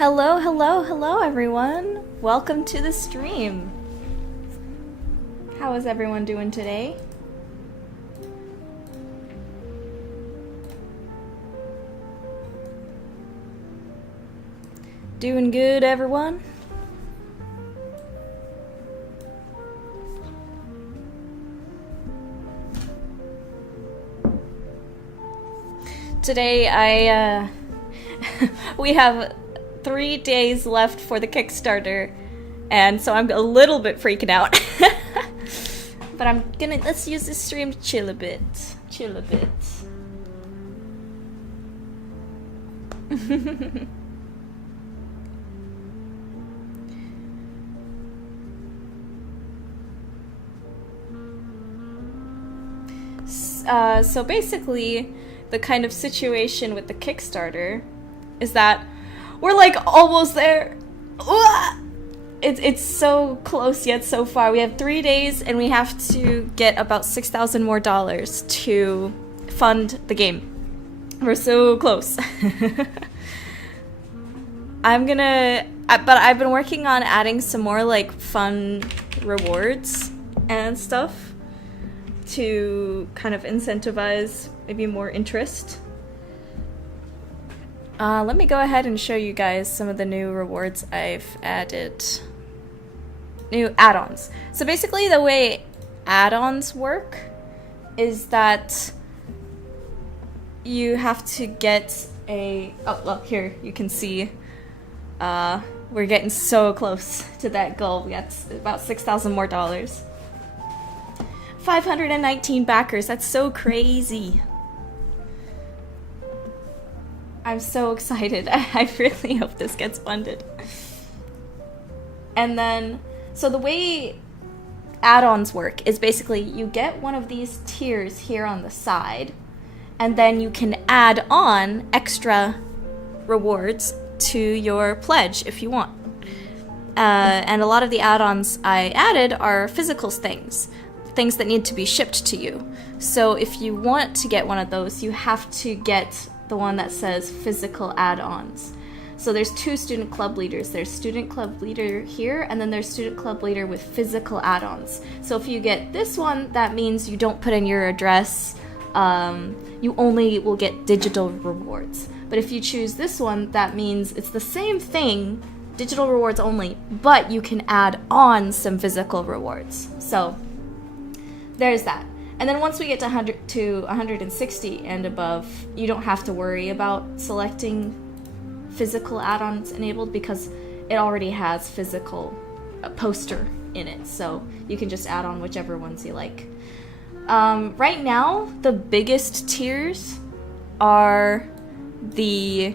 Hello, hello, hello everyone! Welcome to the stream! How is everyone doing today? Doing good, everyone? Today we have 3 days left for the Kickstarter, and so I'm a little bit freaking out. But let's use this stream to chill a bit. So basically, the kind of situation with the Kickstarter is that we're like almost there. It's so close yet so far. We have 3 days and we have to get about $6,000 more to fund the game. We're so close. But I've been working on adding some more like fun rewards and stuff to kind of incentivize maybe more interest. Let me go ahead and show you guys some of the new rewards I've added. New add-ons. So basically the way add-ons work is that you have to get a... Oh, look, here you can see we're getting so close to that goal. We got about $6,000 more. 519 backers. That's so crazy. I'm so excited. I really hope this gets funded. And then, so the way add-ons work is basically you get one of these tiers here on the side, and then you can add on extra rewards to your pledge if you want. And a lot of the add-ons I added are physical things that need to be shipped to you. So if you want to get one of those, you have to get the one that says physical add-ons. So there's 2 student club leaders. There's student club leader here, and then there's student club leader with physical add-ons. So if you get this one, that means you don't put in your address. You only will get digital rewards. But if you choose this one, that means it's the same thing, digital rewards only, but you can add on some physical rewards. So there's that. And then once we get to 160 and above, you don't have to worry about selecting physical add-ons enabled because it already has physical poster in it. So you can just add on whichever ones you like. Right now, the biggest tiers are the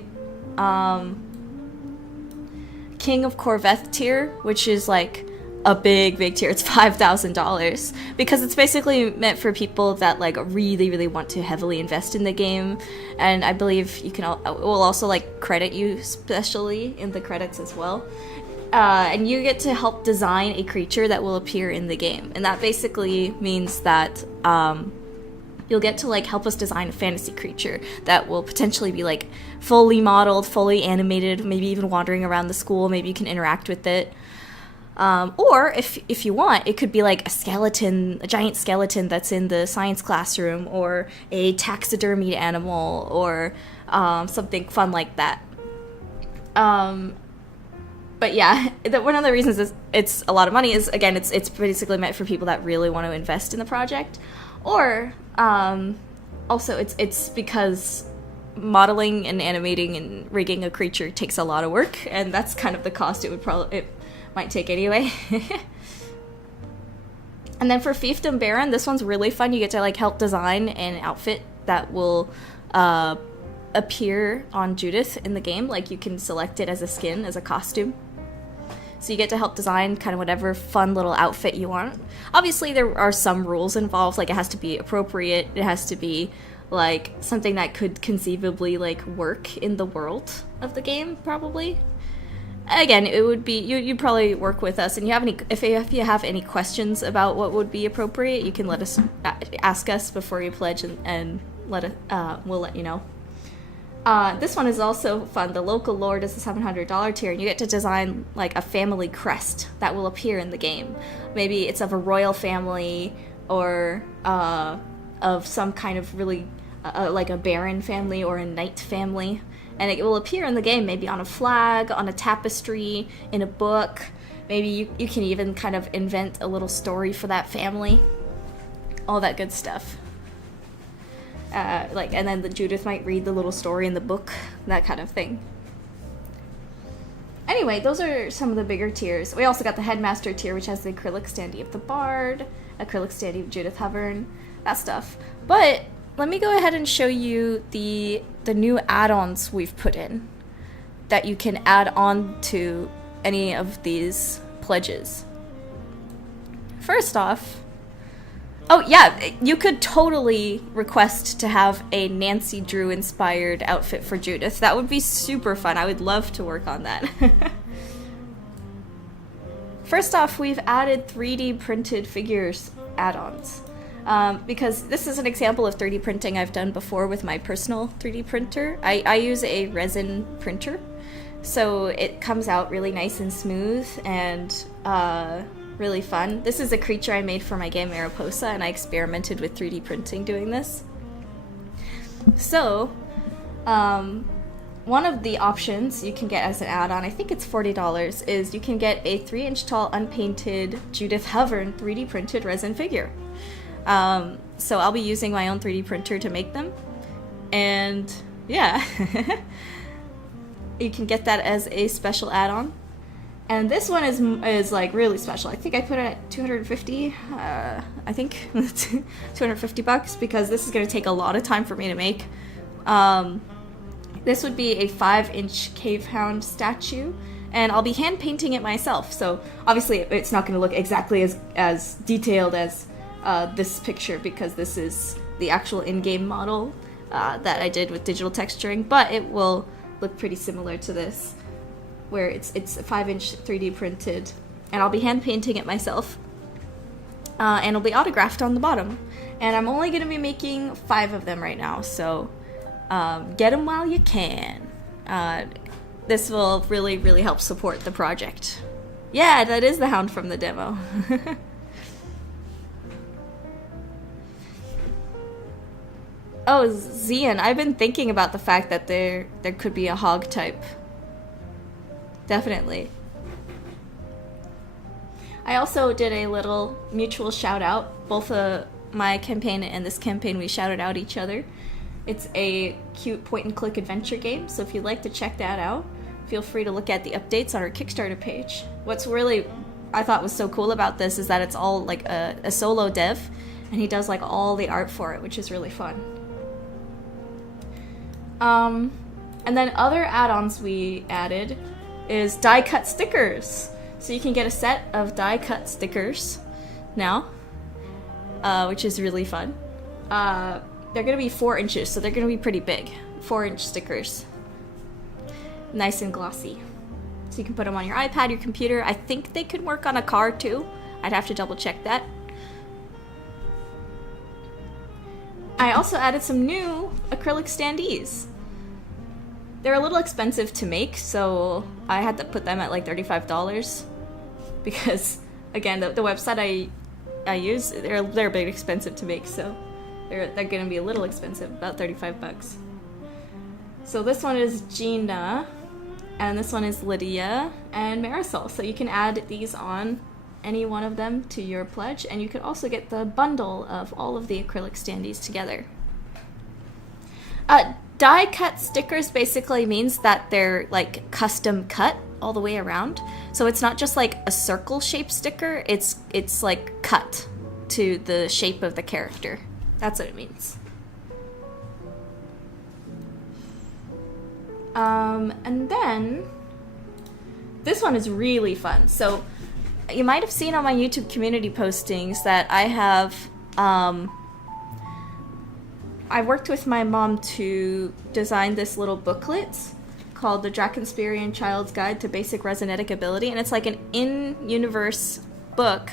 King of Corvette tier, which is like a big tier. It's $5,000 because it's basically meant for people that like really want to heavily invest in the game, and I believe you can it will also like credit you specially in the credits as well, and you get to help design a creature that will appear in the game, and that basically means that you'll get to like help us design a fantasy creature that will potentially be like fully modeled, fully animated, maybe even wandering around the school. Maybe you can interact with it. Or if you want, it could be like a giant skeleton that's in the science classroom, or a taxidermied animal, or something fun like that. But yeah, one of the reasons is it's a lot of money is, again, it's basically meant for people that really want to invest in the project. Or also it's because modeling and animating and rigging a creature takes a lot of work, and that's kind of the cost it might take anyway. And then for Fiefdom Baron, this one's really fun. You get to like help design an outfit that will appear on Judith in the game. Like you can select it as a skin, as a costume. So you get to help design kind of whatever fun little outfit you want. Obviously there are some rules involved, like it has to be appropriate, it has to be like something that could conceivably like work in the world of the game, probably. Again, it would be you'd probably work with us, and if you have any questions about what would be appropriate, you can ask us before you pledge, and we'll let you know. This one is also fun. The local lord is a $700 tier, and you get to design like a family crest that will appear in the game. Maybe it's of a royal family or of some kind of really like a baron family or a knight family, and it will appear in the game, maybe on a flag, on a tapestry, in a book. Maybe you can even kind of invent a little story for that family. All that good stuff. And then Judith might read the little story in the book, that kind of thing. Anyway, those are some of the bigger tiers. We also got the Headmaster tier, which has the acrylic standee of the Bard, acrylic standee of Judith Hovern, that stuff. But let me go ahead and show you the new add-ons we've put in that you can add on to any of these pledges. First off, oh yeah, you could totally request to have a Nancy Drew inspired outfit for Judith. That would be super fun. I would love to work on that. First off, we've added 3D printed figures add-ons. Because this is an example of 3D printing I've done before with my personal 3D printer. I use a resin printer, so it comes out really nice and smooth and really fun. This is a creature I made for my game Mariposa, and I experimented with 3D printing doing this. So, one of the options you can get as an add-on, I think it's $40, is you can get a 3-inch tall unpainted Judith Hovern 3D printed resin figure. So I'll be using my own 3D printer to make them, and yeah. You can get that as a special add-on. And this one is like really special. I think I put it at 250. I think 250 bucks, because this is going to take a lot of time for me to make. This would be a 5-inch cave hound statue, and I'll be hand painting it myself. So obviously it's not going to look exactly as detailed as this picture, because this is the actual in-game model that I did with digital texturing, but it will look pretty similar to this, where it's a 5-inch 3D printed, and I'll be hand painting it myself, and it'll be autographed on the bottom. And I'm only going to be making 5 of them right now, so get them while you can. This will really, really help support the project. Yeah, that is the hound from the demo. Oh, Zian, I've been thinking about the fact that there could be a hog type. Definitely. I also did a little mutual shout out. Both my campaign and this campaign, we shouted out each other. It's a cute point-and-click adventure game, so if you'd like to check that out, feel free to look at the updates on our Kickstarter page. What's really, I thought was so cool about this is that it's all like a solo dev, and he does like all the art for it, which is really fun. And then other add-ons we added is die-cut stickers. So you can get a set of die-cut stickers now, which is really fun. They're going to be 4 inches, so they're going to be pretty big. 4-inch stickers. Nice and glossy. So you can put them on your iPad, your computer. I think they could work on a car too. I'd have to double check that. I also added some new acrylic standees. They're a little expensive to make, so I had to put them at like $35, because again, the website I use, they're a bit expensive to make, so they're gonna be a little expensive, about 35 bucks. So this one is Gina, and this one is Lydia and Marisol. So you can add these on, any one of them, to your pledge, and you could also get the bundle of all of the acrylic standees together. Die cut stickers basically means that they're like custom cut all the way around. So it's not just like a circle shaped sticker, it's like cut to the shape of the character. That's what it means. And then this one is really fun. So you might have seen on my YouTube community postings that I have I worked with my mom to design this little booklet called The Drakenspirian Child's Guide to Basic Resinetic Ability, and it's like an in-universe book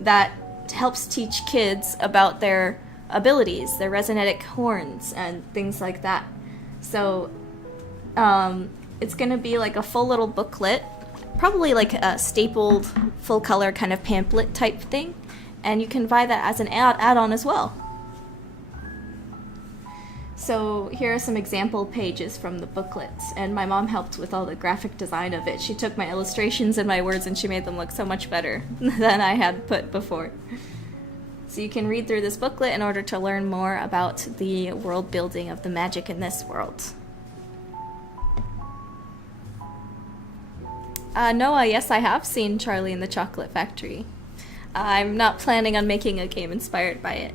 that helps teach kids about their abilities, their resinetic horns, and things like that. So It's gonna be like a full little booklet, probably like a stapled full color kind of pamphlet type thing, and you can buy that as an add-on as well. So here are some example pages from the booklets, and my mom helped with all the graphic design of it. She took my illustrations and my words and she made them look so much better than I had put before. So you can read through this booklet in order to learn more about the world building of the magic in this world. Noah, yes, I have seen Charlie and the Chocolate Factory. I'm not planning on making a game inspired by it.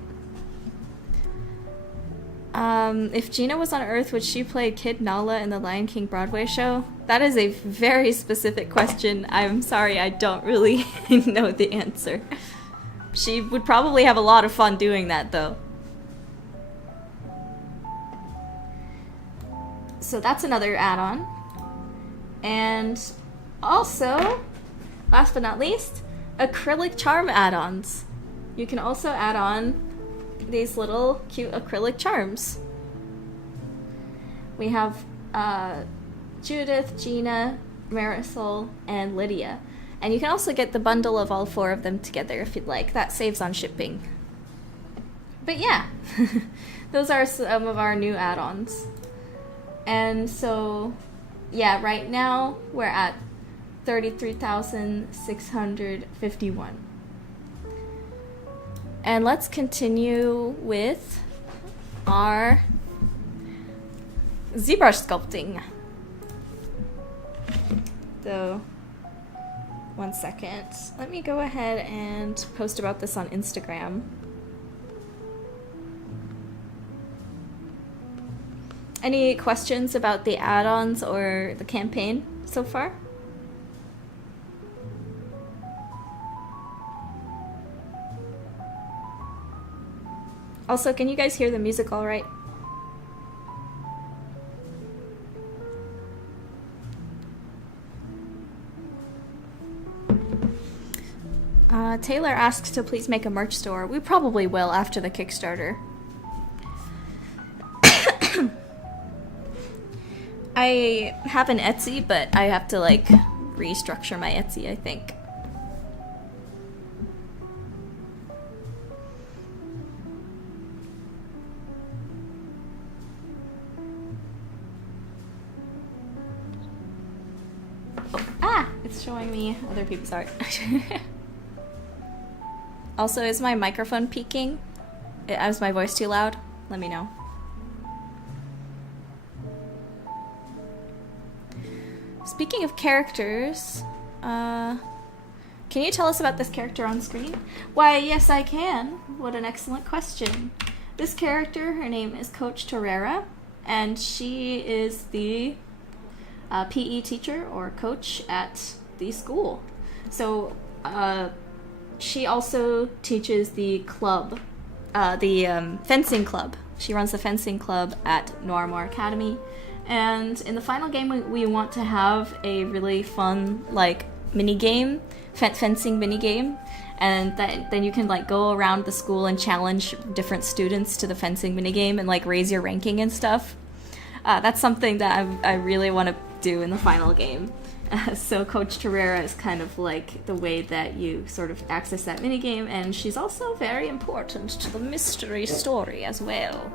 If Gina was on Earth, would she play Kid Nala in the Lion King Broadway show? That is a very specific question. I'm sorry, I don't really know the answer. She would probably have a lot of fun doing that, though. So that's another add-on. And also, last but not least, acrylic charm add-ons. You can also add on these little cute acrylic charms. We have Judith, Gina, Marisol, and Lydia. And you can also get the bundle of all 4 of them together if you'd like. That saves on shipping. But yeah, those are some of our new add-ons. And so, yeah, right now we're at 33,651. And let's continue with our ZBrush sculpting. So, 1 second. Let me go ahead and post about this on Instagram. Any questions about the add-ons or the campaign so far? Also, can you guys hear the music all right? Taylor asks to please make a merch store. We probably will after the Kickstarter. I have an Etsy, but I have to like restructure my Etsy, I think. It's showing me other people's art. Also, is my microphone peaking? Is my voice too loud? Let me know. Speaking of characters, can you tell us about this character on screen? Why, yes I can. What an excellent question. This character, her name is Coach Torreira, and she is the PE teacher or coach at the school. So she also teaches the club, the fencing club. She runs the fencing club at Noirmore Academy. And in the final game, we want to have a really fun, like, mini-game, fencing mini-game. And then you can, like, go around the school and challenge different students to the fencing mini-game and, like, raise your ranking and stuff. That's something that I really want to do in the final game. So Coach Torreira is kind of like the way that you sort of access that minigame, and she's also very important to the mystery story as well.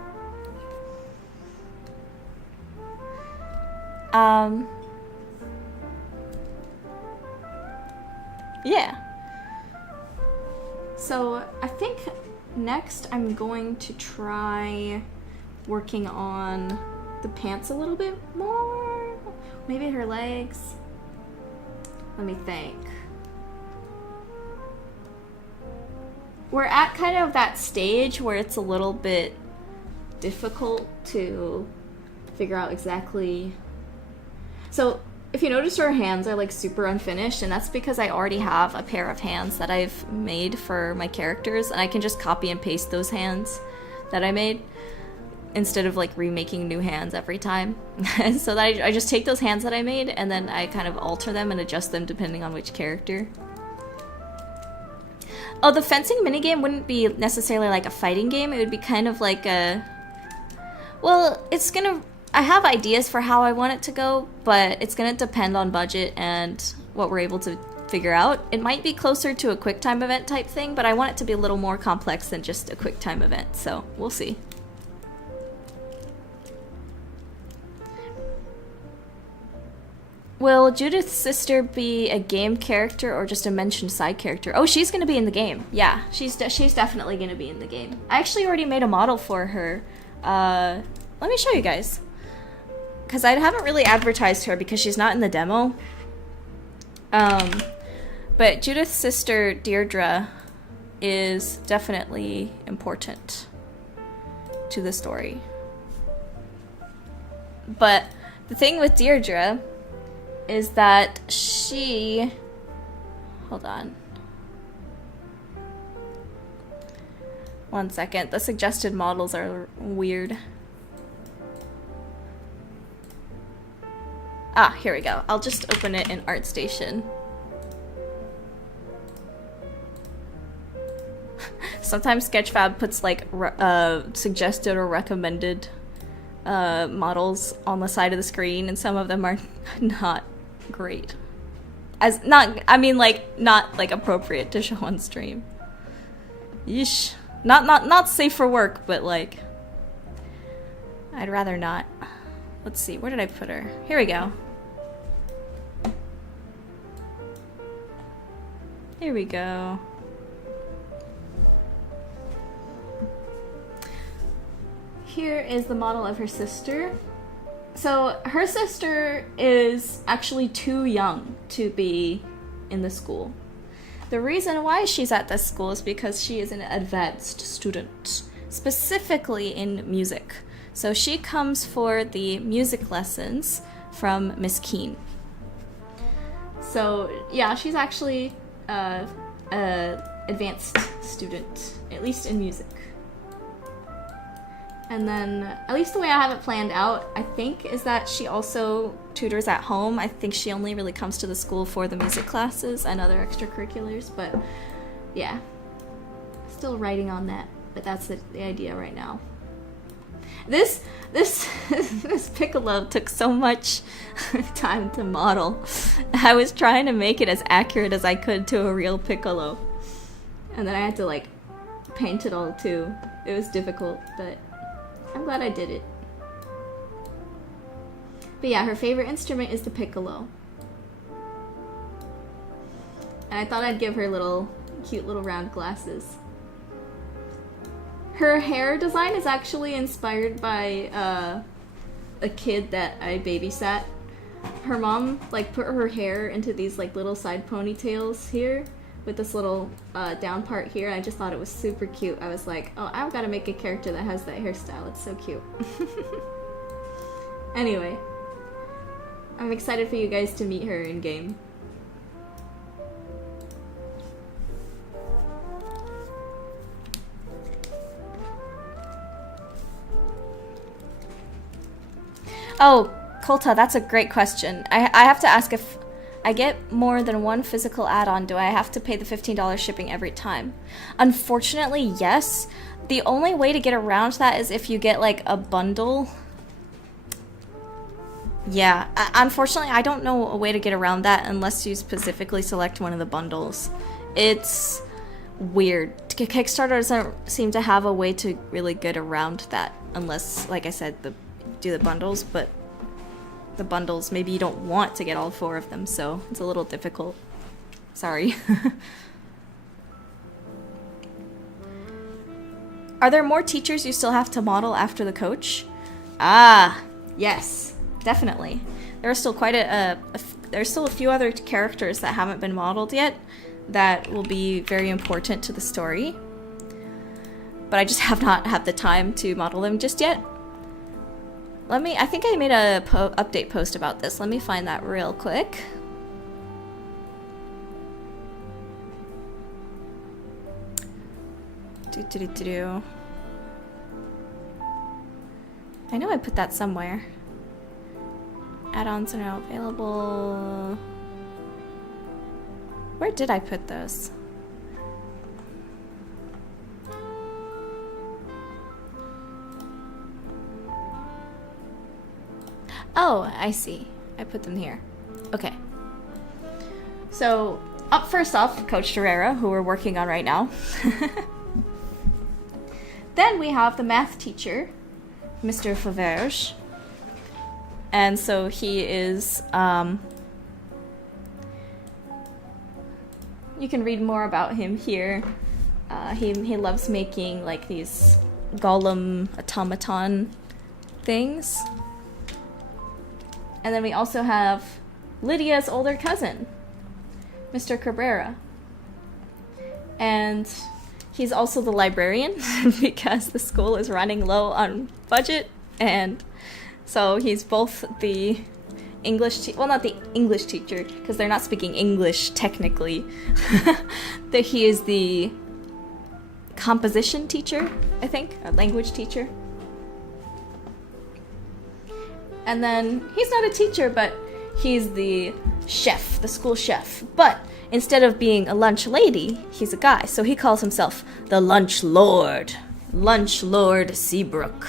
Yeah. So I think next I'm going to try working on the pants a little bit more. Maybe her legs. Let me think. We're at kind of that stage where it's a little bit difficult to figure out exactly. So if you notice, her hands are like super unfinished, and that's because I already have a pair of hands that I've made for my characters, and I can just copy and paste those hands that I made instead of like remaking new hands every time. So that I just take those hands that I made and then I kind of alter them and adjust them depending on which character. Oh, the fencing minigame wouldn't be necessarily like a fighting game. It would be kind of like a... Well, it's gonna I have ideas for how I want it to go, but it's gonna depend on budget and what we're able to figure out. It might be closer to a QuickTime event type thing, but I want it to be a little more complex than just a QuickTime event, so we'll see. Will Judith's sister be a game character or just a mentioned side character? Oh, she's gonna be in the game. Yeah, she's definitely gonna be in the game. I actually already made a model for her. Let me show you guys. Because I haven't really advertised her because she's not in the demo. But Judith's sister, Deirdre, is definitely important to the story. But the thing with Deirdre is that she... Hold on. One second. The suggested models are weird. Ah, here we go. I'll just open it in ArtStation. Sometimes Sketchfab puts like suggested or recommended models on the side of the screen, and some of them are not great. I mean not like appropriate to show on stream. Yeesh. Not safe for work, but like I'd rather not. Let's see, where did I put her? Here we go. Here we go. Here is the model of her sister. So her sister is actually too young to be in the school. The reason why she's at this school is because she is an advanced student, specifically in music. So she comes for the music lessons from Miss Keene. So yeah, she's actually a advanced student, at least in music. And then, at least the way I have it planned out, I think, is that she also tutors at home. I think she only really comes to the school for the music classes and other extracurriculars, but yeah. Still writing on that, but that's the idea right now. This Piccolo took so much time to model. I was trying to make it as accurate as I could to a real Piccolo. And then I had to like paint it all too. It was difficult, but I'm glad I did it. But yeah, her favorite instrument is the piccolo. And I thought I'd give her cute little round glasses. Her hair design is actually inspired by a kid that I babysat. Her mom like put her hair into these like little side ponytails here with this little down part here. I just thought it was super cute. I was like, oh, I've got to make a character that has that hairstyle. It's so cute. Anyway, I'm excited for you guys to meet her in game. Oh, Kolta, that's a great question. I have to ask, if I get more than one physical add-on, do I have to pay the $15 shipping every time? Unfortunately, yes. The only way to get around that is if you get like a bundle. Yeah, unfortunately, I don't know a way to get around that unless you specifically select one of the bundles. It's weird. Kickstarter doesn't seem to have a way to really get around that unless, like I said, do the bundles, but the bundles, maybe you don't want to get all 4 of them, so it's a little difficult. Sorry. Are there more teachers you still have to model after the coach? Ah, yes, definitely. There are still there's still a few other characters that haven't been modeled yet that will be very important to the story. But I just have not had the time to model them just yet. I think I made a update post about this. Let me find that real quick. I know I put that somewhere. Add-ons are now available. Where did I put those? Oh, I see. I put them here. Okay. So, first off, Coach Herrera, who we're working on right now. Then we have the math teacher, Mr. Faverge. And so he is, you can read more about him here. He loves making like these golem automaton things. And then we also have Lydia's older cousin, Mr. Cabrera. And he's also the librarian because the school is running low on budget, and so he's both the English well, not the English teacher because they're not speaking English technically. That he is the composition teacher, I think, or language teacher. And then he's not a teacher, but he's the chef, the school chef. But instead of being a lunch lady, he's a guy. So he calls himself the Lunch Lord. Lunch Lord Seabrook.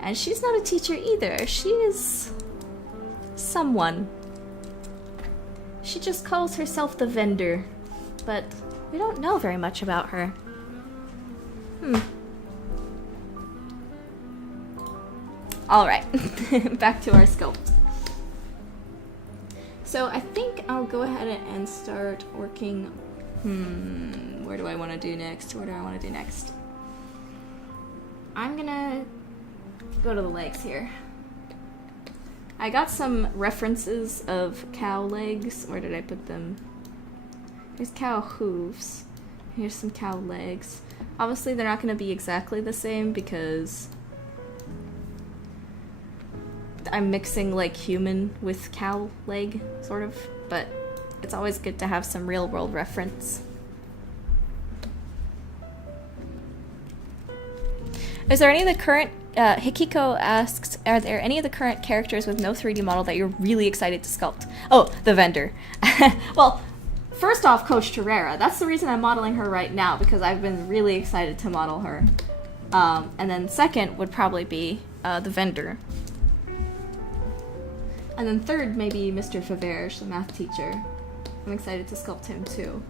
And she's not a teacher either. She is someone. She just calls herself the vendor. But we don't know very much about her. Alright, back to our sculpt. So I think I'll go ahead and start working. Where do I want to do next? I'm gonna go to the legs here. I got some references of cow legs. Where did I put them? There's cow hooves. Here's some cow legs. Obviously they're not gonna be exactly the same because I'm mixing like human with cow leg, sort of, but it's always good to have some real world reference. Is there any of the current, Hikiko asks, are there any of the current characters with no 3D model that you're really excited to sculpt? Oh, the vendor. Well, first off, Coach Terrera. That's the reason I'm modeling her right now, because I've been really excited to model her. And then second would probably be the vendor. And then third, maybe Mr. Faverge, the math teacher. I'm excited to sculpt him too.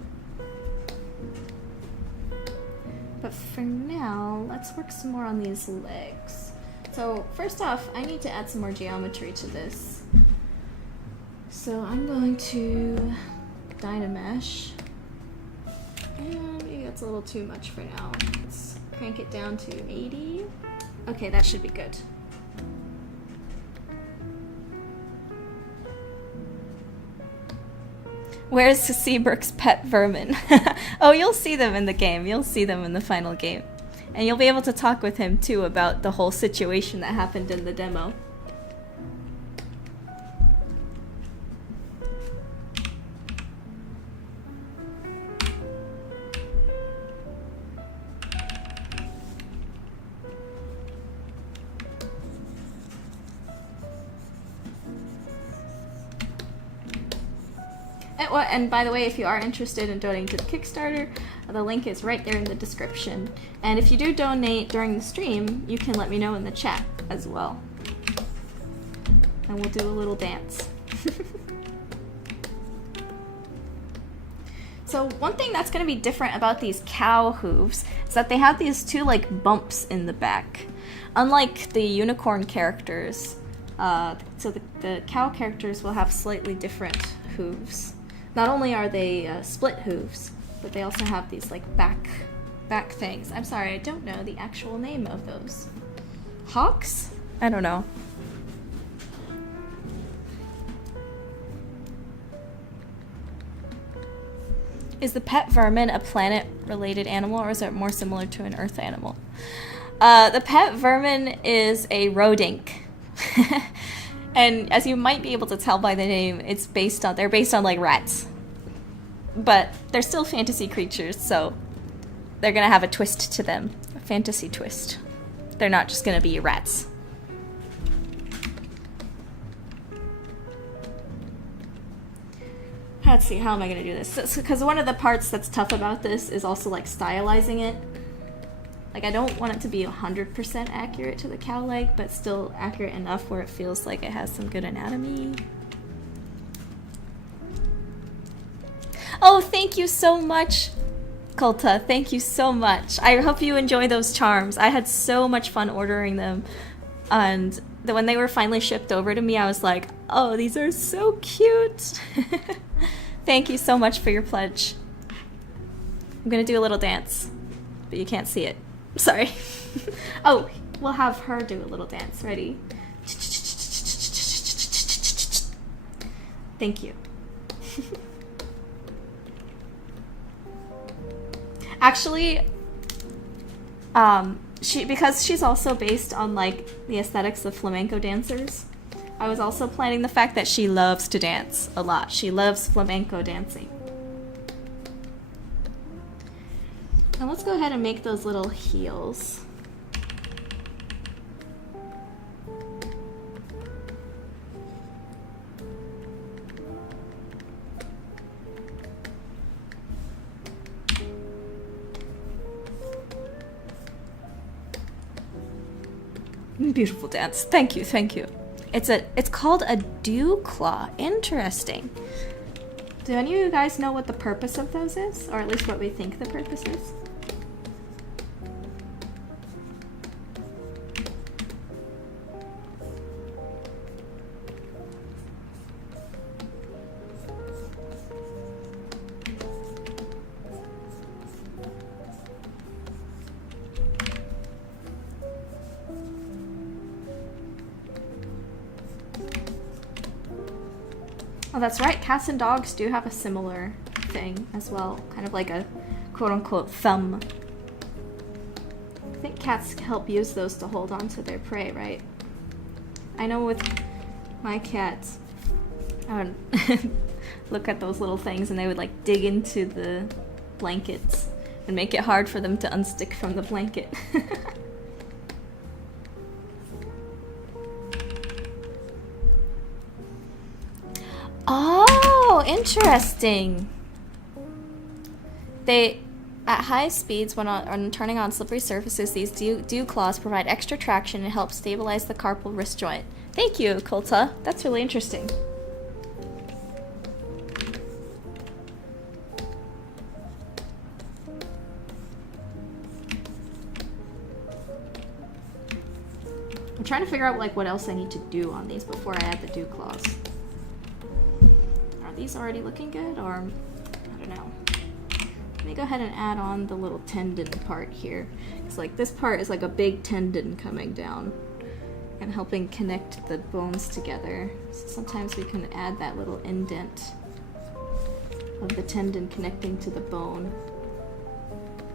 But for now, let's work some more on these legs. So first off, I need to add some more geometry to this. So I'm going to Dynamesh. And maybe that's a little too much for now. Let's crank it down to 80. Okay, that should be good. Where's Seabrook's pet vermin? Oh, you'll see them in the game. You'll see them in the final game. And you'll be able to talk with him, too, about the whole situation that happened in the demo. And by the way, if you are interested in donating to the Kickstarter, the link is right there in the description. And if you do donate during the stream, you can let me know in the chat as well. And we'll do a little dance. So one thing that's going to be different about these cow hooves is that they have these two like bumps in the back. Unlike the unicorn characters, so the cow characters will have slightly different hooves. Not only are they split hooves, but they also have these like back things. I'm sorry, I don't know the actual name of those. Hawks? I don't know. Is the pet vermin a planet-related animal, or is it more similar to an Earth animal? The pet vermin is a rodink. And as you might be able to tell by the name, they're based on like rats. But they're still fantasy creatures, so they're gonna have a twist to them. A fantasy twist. They're not just gonna be rats. Let's see, how am I gonna do this? Because one of the parts that's tough about this is also like stylizing it. Like, I don't want it to be 100% accurate to the cow leg, but still accurate enough where it feels like it has some good anatomy. Oh, thank you so much, Kulta. Thank you so much. I hope you enjoy those charms. I had so much fun ordering them. And when they were finally shipped over to me, I was like, oh, these are so cute. Thank you so much for your pledge. I'm gonna do a little dance, but you can't see it. Sorry. Oh, we'll have her do a little dance. Ready? Thank you. Actually, because she's also based on like the aesthetics of flamenco dancers, I was also planning the fact that she loves to dance a lot. She loves flamenco dancing. Now let's go ahead and make those little heels. Beautiful dance. Thank you, thank you. It's called a dew claw. Interesting. Do any of you guys know what the purpose of those is? Or at least what we think the purpose is? Oh, that's right. Cats and dogs do have a similar thing as well. Kind of like a quote-unquote thumb. I think cats help use those to hold on to their prey, right? I know with my cats, I would look at those little things and they would like dig into the blankets and make it hard for them to unstick from the blanket. Oh, interesting. At high speeds, when turning on slippery surfaces, these dew claws provide extra traction and help stabilize the carpal wrist joint. Thank you, Kulta. That's really interesting. I'm trying to figure out like what else I need to do on these before I add the dew claws. Are these already looking good, or I don't know. Let me go ahead and add on the little tendon part here. It's like this part is like a big tendon coming down and helping connect the bones together. So sometimes we can add that little indent of the tendon connecting to the bone.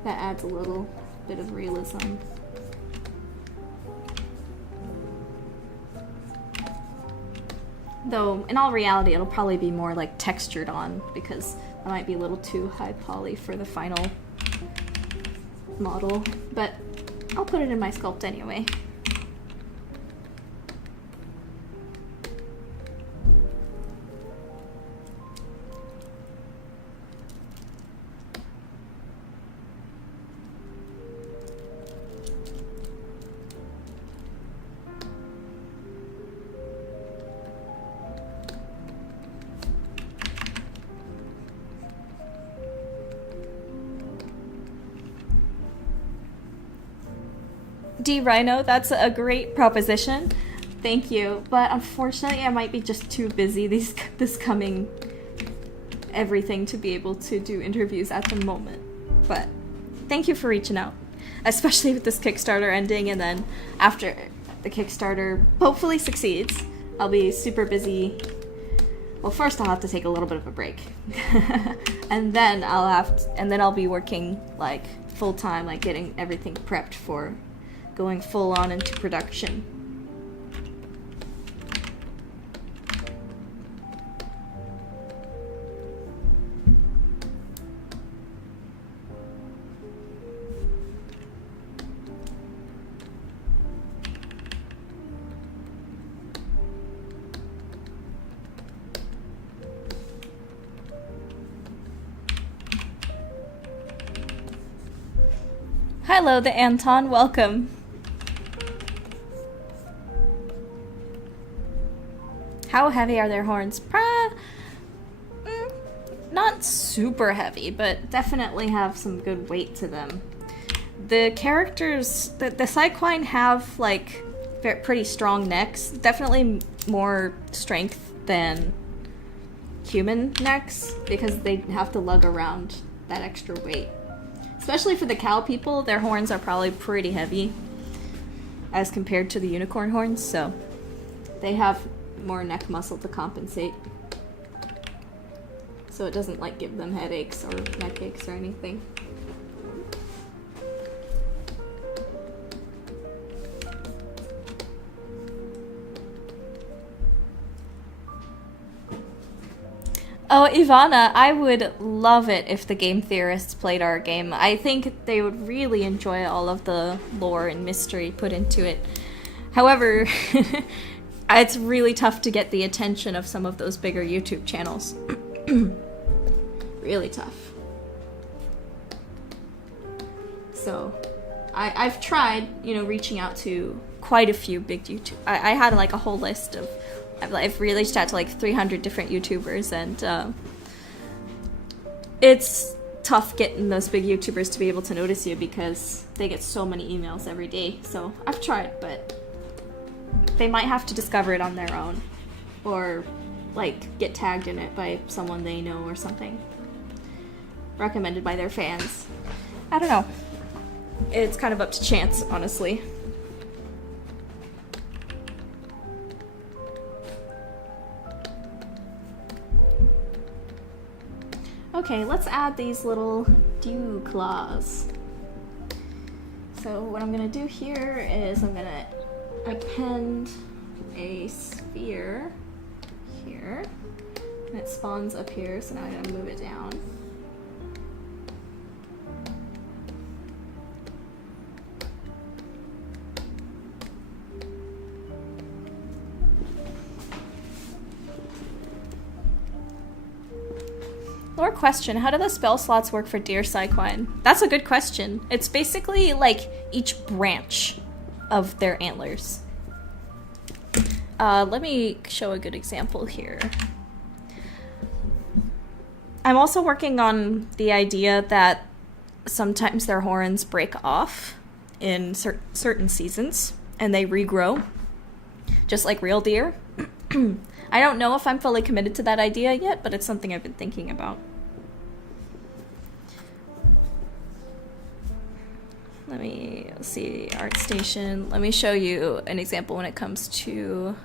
That adds a little bit of realism. Though, in all reality, it'll probably be more like textured on because that might be a little too high poly for the final model. But I'll put it in my sculpt anyway. D Rhino, that's a great proposition. Thank you. But unfortunately, I might be just too busy this coming everything to be able to do interviews at the moment. But thank you for reaching out, especially with this Kickstarter ending, and then after the Kickstarter hopefully succeeds, I'll be super busy. Well, first I'll have to take a little bit of a break, and then I'll be working like full time, like getting everything prepped for going full on into production. Hello, the Anton. Welcome. How heavy are their horns? Not super heavy, but definitely have some good weight to them. The characters, the Psyquine have like pretty strong necks. Definitely more strength than human necks because they have to lug around that extra weight. Especially for the cow people, their horns are probably pretty heavy as compared to the unicorn horns, so they have more neck muscle to compensate. So it doesn't like give them headaches or neck aches or anything. Oh, Ivana, I would love it if the game theorists played our game. I think they would really enjoy all of the lore and mystery put into it. However, it's really tough to get the attention of some of those bigger YouTube channels. Really tough. So, I've tried, reaching out to quite a few big YouTube. I had like a whole list of. I've reached out to like 300 different YouTubers, and it's tough getting those big YouTubers to be able to notice you because they get so many emails every day. So I've tried, but they might have to discover it on their own, or like get tagged in it by someone they know or something. Recommended by their fans. I don't know. It's kind of up to chance, honestly. Okay, let's add these little dew claws. So what I'm gonna do here is I'm gonna append a sphere here, and it spawns up here, so now I'm gonna move it down. Lore question, how do the spell slots work for Deer Psyquine? That's a good question. It's basically like each branch of their antlers. Let me show a good example here. I'm also working on the idea that sometimes their horns break off in certain seasons and they regrow, just like real deer. I don't know if I'm fully committed to that idea yet, but it's something I've been thinking about. Let me see, ArtStation. Let me show you an example when it comes to...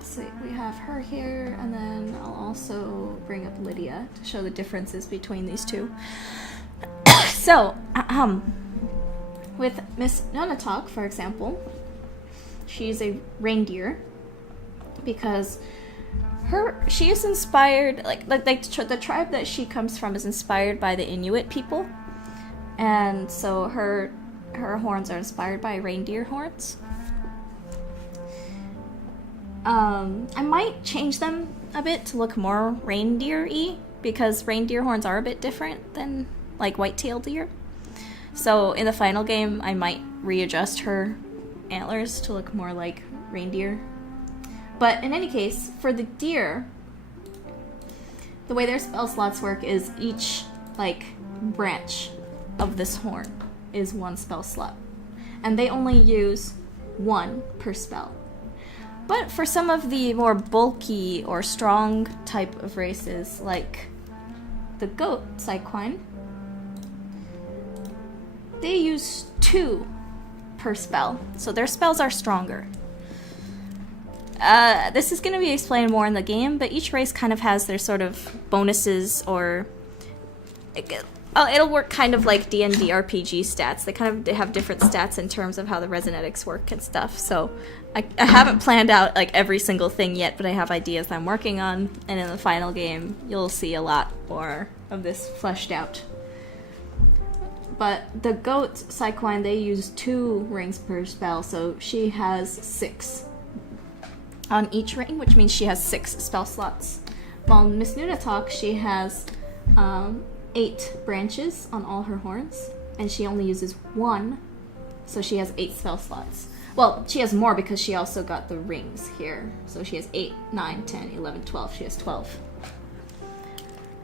So we have her here, and then I'll also bring up Lydia to show the differences between these two. So, with Miss Nunatak, for example, she's a reindeer because she is inspired, like the tribe that she comes from is inspired by the Inuit people, and so her horns are inspired by reindeer horns. I might change them a bit to look more reindeer-y because reindeer horns are a bit different than like white-tailed deer. So in the final game, I might readjust her antlers to look more like reindeer. But in any case, for the deer, the way their spell slots work is each like branch of this horn is one spell slot. And they only use one per spell. But for some of the more bulky or strong type of races, like the goat Psyquine, they use 2 per spell, so their spells are stronger. This is going to be explained more in the game, but each race kind of has their sort of bonuses, or it'll work kind of like D&D RPG stats. They kind of have different stats in terms of how the resonetics work and stuff. So I haven't planned out like every single thing yet, but I have ideas I'm working on, and in the final game you'll see a lot more of this fleshed out. But the goat Psyquine, they use 2 rings per spell, so she has 6 on each ring, which means she has 6 spell slots. Well, Miss Nunatalk, she has 8 branches on all her horns, and she only uses 1, so she has 8 spell slots. Well, she has more because she also got the rings here. So she has 8, 9, 10, 11, 12. She has 12.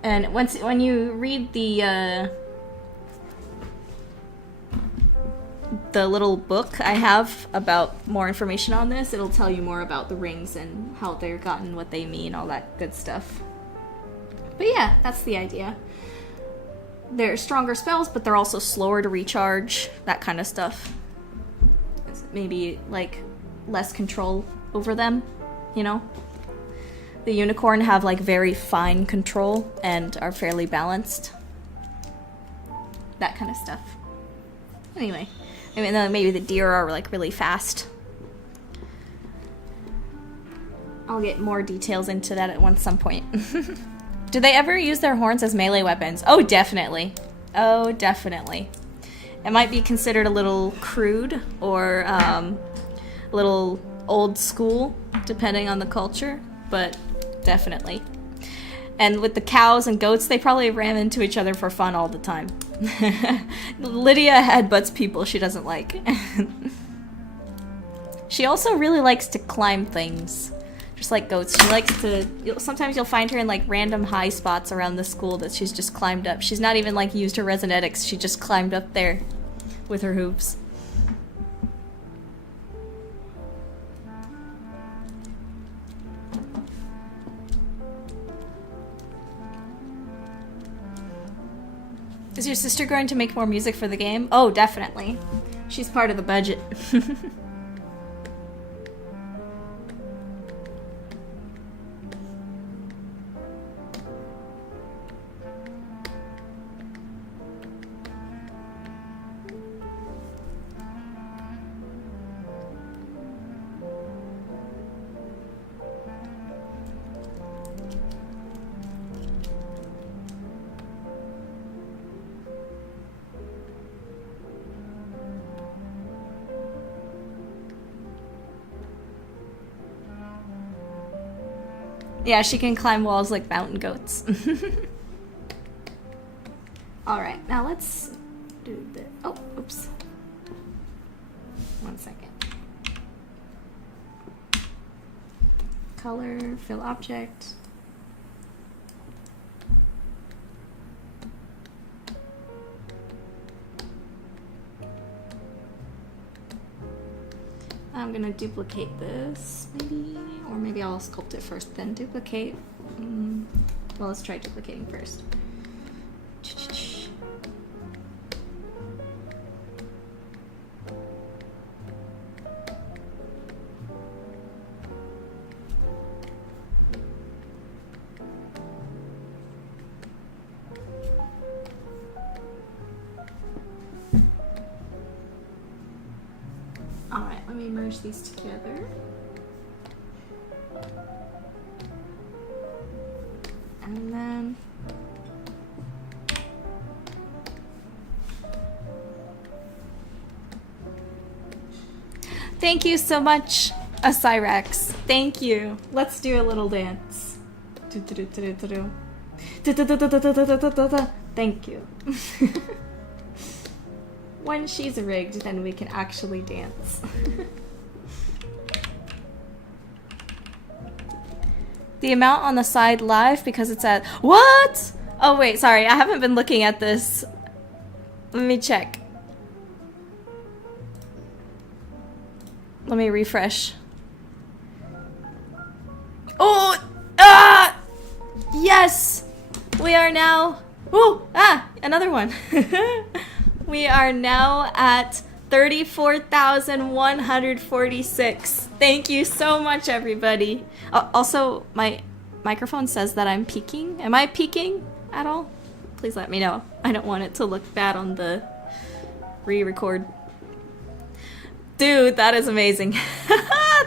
And when you read the little book I have about more information on this, it'll tell you more about the rings and how they're gotten, what they mean, all that good stuff. But yeah, that's the idea. They're stronger spells, but they're also slower to recharge, that kind of stuff. Maybe, like, less control over them, you know? The unicorn have, like, very fine control and are fairly balanced. That kind of stuff. Anyway. I mean, maybe the deer are, like, really fast. I'll get more details into that at some point. Do they ever use their horns as melee weapons? Oh, definitely. Oh, definitely. It might be considered a little crude or a little old school, depending on the culture, but definitely. And with the cows and goats, they probably ram into each other for fun all the time. Lydia headbutts people she doesn't like. She also really likes to climb things. Just like goats. She likes to... Sometimes you'll find her in, like, random high spots around the school that she's just climbed up. She's not even, like, used her resonetics. She just climbed up there with her hooves. Is your sister going to make more music for the game? Oh, definitely. She's part of the budget. Yeah, she can climb walls like mountain goats. Alright, now let's do the... Oh, oops. 1 second. Color, fill object. I'm gonna duplicate this, maybe, or maybe I'll sculpt it first, then duplicate. Well, let's try duplicating first. Alright, let me merge these together. And then... Thank you so much, Cyrax. Thank you. Let's do a little dance. Thank you. When she's rigged, then we can actually dance. The amount on the side live because it's at... What? Oh wait, sorry, I haven't been looking at this. Let me check. Let me refresh. Oh! Ah! Yes! We are now... Ooh! Ah! Another one. We are now at 34,146. Thank you so much, everybody. Also, my microphone says that I'm peaking. Am I peaking at all? Please let me know. I don't want it to look bad on the re-record. Dude, that is amazing.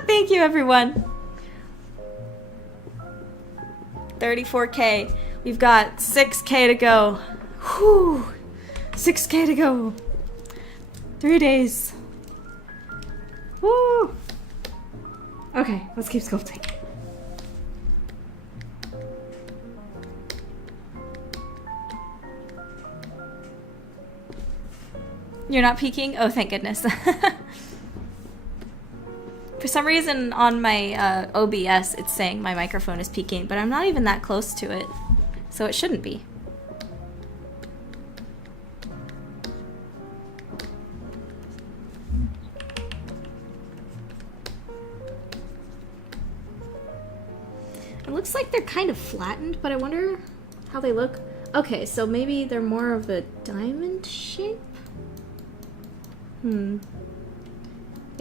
Thank you, everyone. 34K. We've got 6K to go. Whew. 6K to go. 3 days. Woo! Okay, let's keep sculpting. You're not peeking? Oh, thank goodness. For some reason on my OBS, it's saying my microphone is peaking, but I'm not even that close to it, so it shouldn't be. It looks like they're kind of flattened, but I wonder how they look. Okay, so maybe they're more of a diamond shape? They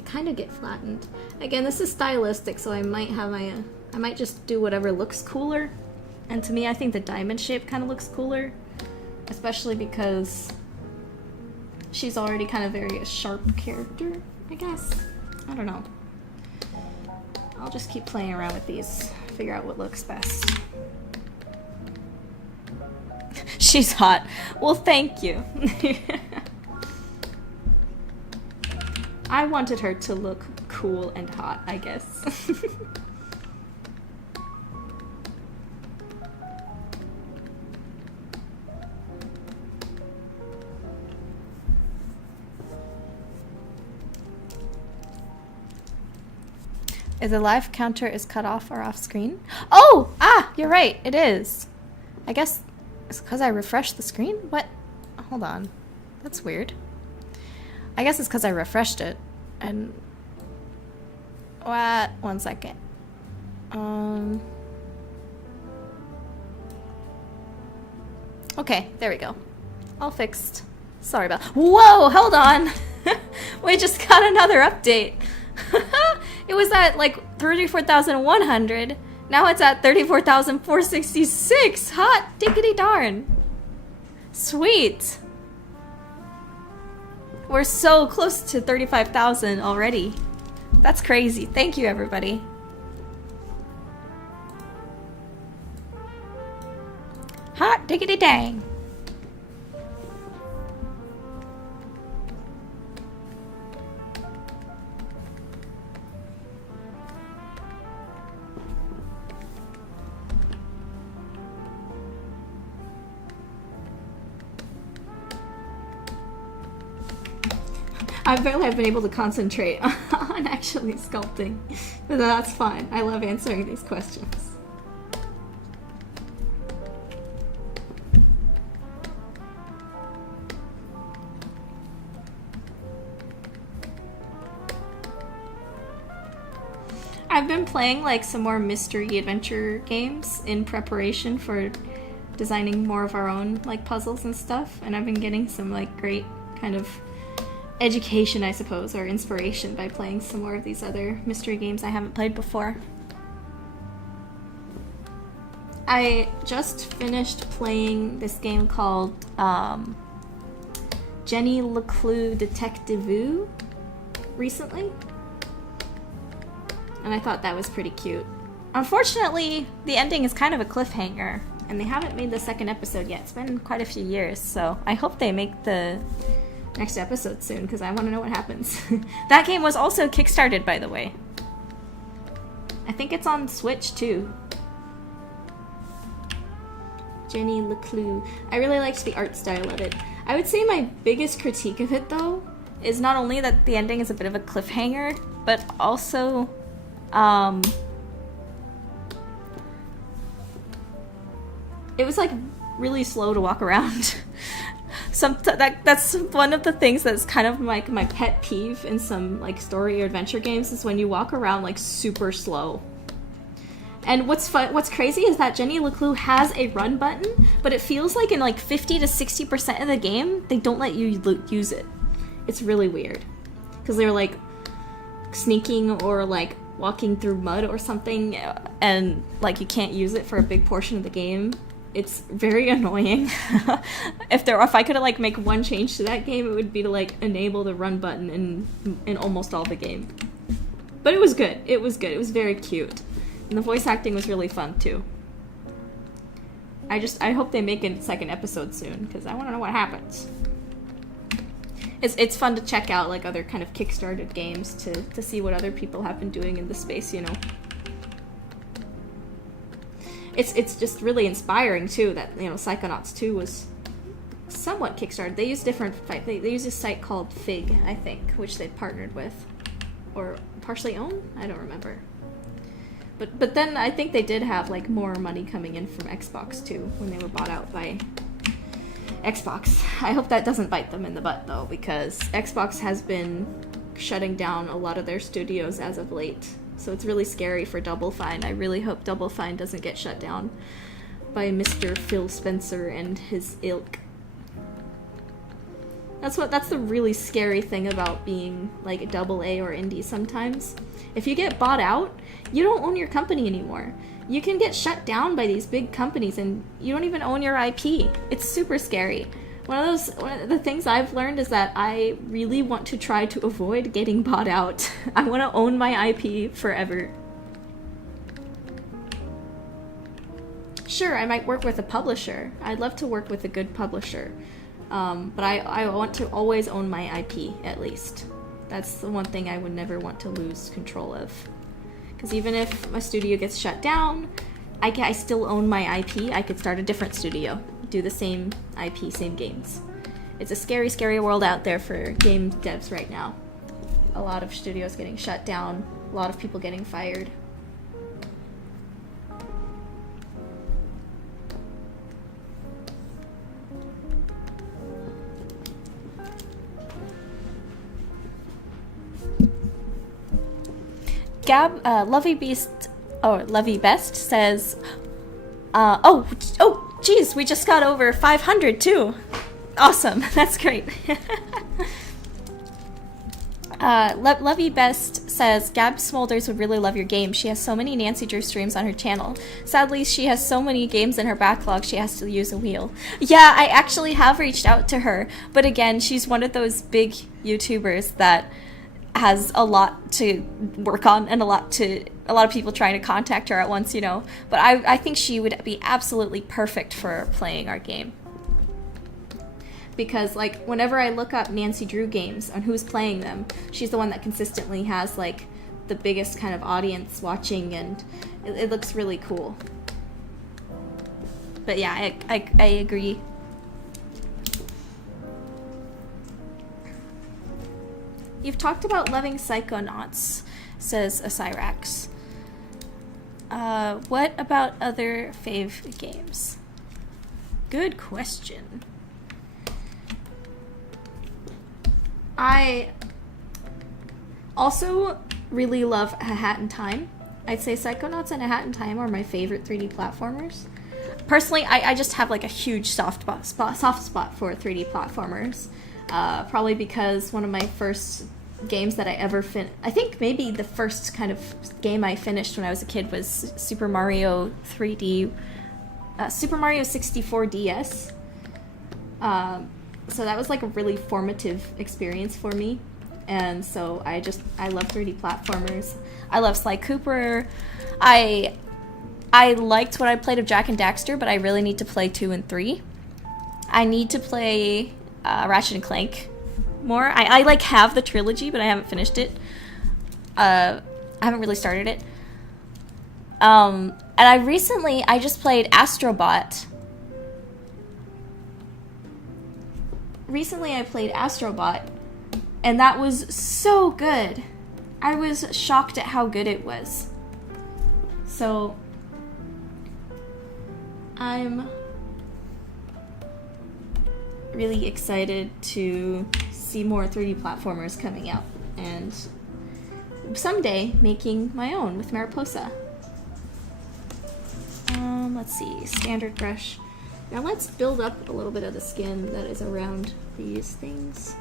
kind of get flattened. Again, this is stylistic, so I might have I might just do whatever looks cooler. And to me, I think the diamond shape kind of looks cooler, especially because she's already kind of very a sharp character, I guess. I don't know. I'll just keep playing around with these, figure out what looks best. She's hot. Well, thank you. I wanted her to look cool and hot, I guess. Is the live counter is cut off or off screen? Oh! Ah! You're right, it is. I guess it's because I refreshed the screen? What? Hold on. That's weird. I guess it's because I refreshed it. And... what? 1 second. Okay, there we go. All fixed. Sorry about... Whoa! Hold on! We just got another update. It was at like 34,100. Now it's at 34,466. Hot diggity darn. Sweet. We're so close to 35,000 already. That's crazy. Thank you, everybody. Hot diggity dang. I barely have been able to concentrate on actually sculpting, but that's fine. I love answering these questions. I've been playing like some more mystery adventure games in preparation for designing more of our own like puzzles and stuff, and I've been getting some like great kind of education, I suppose, or inspiration by playing some more of these other mystery games I haven't played before. I just finished playing this game called Jenny LeClue Detective-Vu recently, and I thought that was pretty cute. Unfortunately, the ending is kind of a cliffhanger, and they haven't made the second episode yet. It's been quite a few years, so I hope they make the next episode soon, because I want to know what happens. That game was also kickstarted, by the way. I think it's on Switch, too. Jenny LeClue. I really liked the art style of it. I would say my biggest critique of it, though, is not only that the ending is a bit of a cliffhanger, but also, it was, like, really slow to walk around. That's one of the things that's kind of like my pet peeve in some like story or adventure games, is when you walk around like super slow. And what's crazy is that Jenny LeClue has a run button, but it feels like in like 50 to 60% of the game they don't let you use it. It's really weird, because they're like sneaking or like walking through mud or something, and like you can't use it for a big portion of the game. It's very annoying. If I could like make one change to that game, it would be to like enable the run button in almost all the game. But it was good. It was good. It was very cute. And the voice acting was really fun too. I hope they make a second episode soon, because I want to know what happens. It's fun to check out like other kind of kickstarted games to see what other people have been doing in the space, you know. It's just really inspiring too that, you know, Psychonauts 2 was somewhat Kickstarter. They use they use a site called Fig, I think, which they partnered with, or partially own. I don't remember. But then I think they did have like more money coming in from Xbox too when they were bought out by Xbox. I hope that doesn't bite them in the butt though, because Xbox has been shutting down a lot of their studios as of late. So it's really scary for Double Fine. I really hope Double Fine doesn't get shut down by Mr. Phil Spencer and his ilk. That's the really scary thing about being like a AA or indie sometimes. If you get bought out, you don't own your company anymore. You can get shut down by these big companies and you don't even own your IP. It's super scary. One of the things I've learned is that I really want to try to avoid getting bought out. I want to own my IP forever. Sure, I might work with a publisher. I'd love to work with a good publisher. But I want to always own my IP, at least. That's the one thing I would never want to lose control of. Because even if my studio gets shut down, I still own my IP. I could start a different studio, do the same IP, same games. It's a scary, scary world out there for game devs right now. A lot of studios getting shut down, a lot of people getting fired. Lovey Best says, geez, we just got over 500 too. Awesome, that's great. Lovey Best says, Gab Smolders would really love your game. She has so many Nancy Drew streams on her channel. Sadly, she has so many games in her backlog she has to use a wheel. Yeah, I actually have reached out to her, but again, she's one of those big YouTubers that has a lot to work on and a lot of people trying to contact her at once, you know. But I think she would be absolutely perfect for playing our game. Because, like, whenever I look up Nancy Drew games and who's playing them, she's the one that consistently has, like, the biggest kind of audience watching, and it looks really cool. But yeah, I agree. You've talked about loving Psychonauts, says Cyrax. What about other fave games? Good question. I also really love A Hat in Time. I'd say Psychonauts and A Hat in Time are my favorite 3D platformers. Personally, I just have like a huge soft spot for 3D platformers. Probably because one of my first games that I ever I think maybe the first kind of game I finished when I was a kid was Super Mario 3D, Super Mario 64 DS. So that was like a really formative experience for me. And so I love 3D platformers. I love Sly Cooper. I liked what I played of Jak and Daxter, but I really need to play 2 and 3. I need to play Ratchet and Clank more. I like have the trilogy, but I haven't finished it. I haven't really started it. And I just played Astrobot. Recently I played Astrobot, and that was so good. I was shocked at how good it was. So I'm really excited to see more 3D platformers coming out, and someday making my own with Mariposa. Let's see, standard brush. Now let's build up a little bit of the skin that is around these things.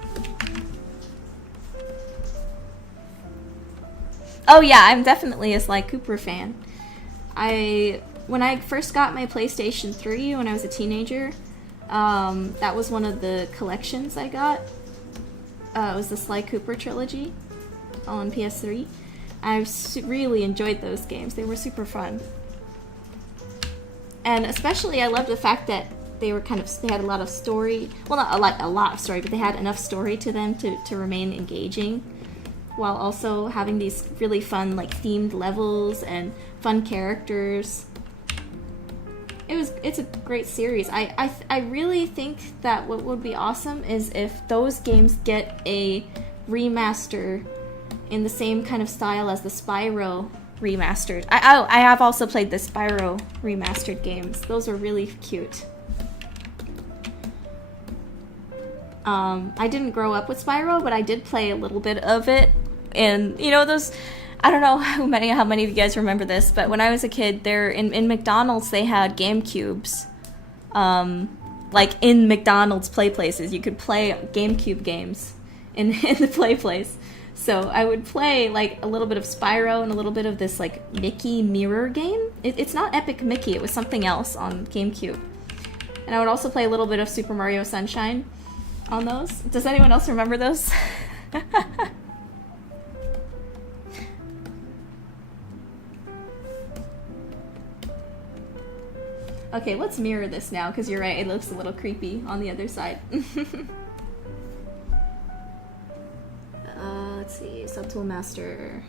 Oh yeah, I'm definitely a Sly Cooper fan. When I first got my PlayStation 3 when I was a teenager, that was one of the collections I got. It was the Sly Cooper trilogy on PS3. I really enjoyed those games. They were super fun. And especially I loved the fact that they had a lot of story. Well, not a lot of story, but they had enough story to them to remain engaging, while also having these really fun, like, themed levels and fun characters. it's a great series. I really think that what would be awesome is if those games get a remaster in the same kind of style as the Spyro remastered. I have also played the Spyro remastered games. Those are really cute. I didn't grow up with Spyro, but I did play a little bit of it. And you know those, I don't know how many of you guys remember this, but when I was a kid, there in McDonald's they had GameCubes. Like in McDonald's play places, you could play GameCube games in the play place. So I would play like a little bit of Spyro and a little bit of this like Mickey mirror game. It's not Epic Mickey, it was something else on GameCube. And I would also play a little bit of Super Mario Sunshine on those. Does anyone else remember those? Okay, let's mirror this now, because you're right, it looks a little creepy on the other side. Let's see, Subtool Master,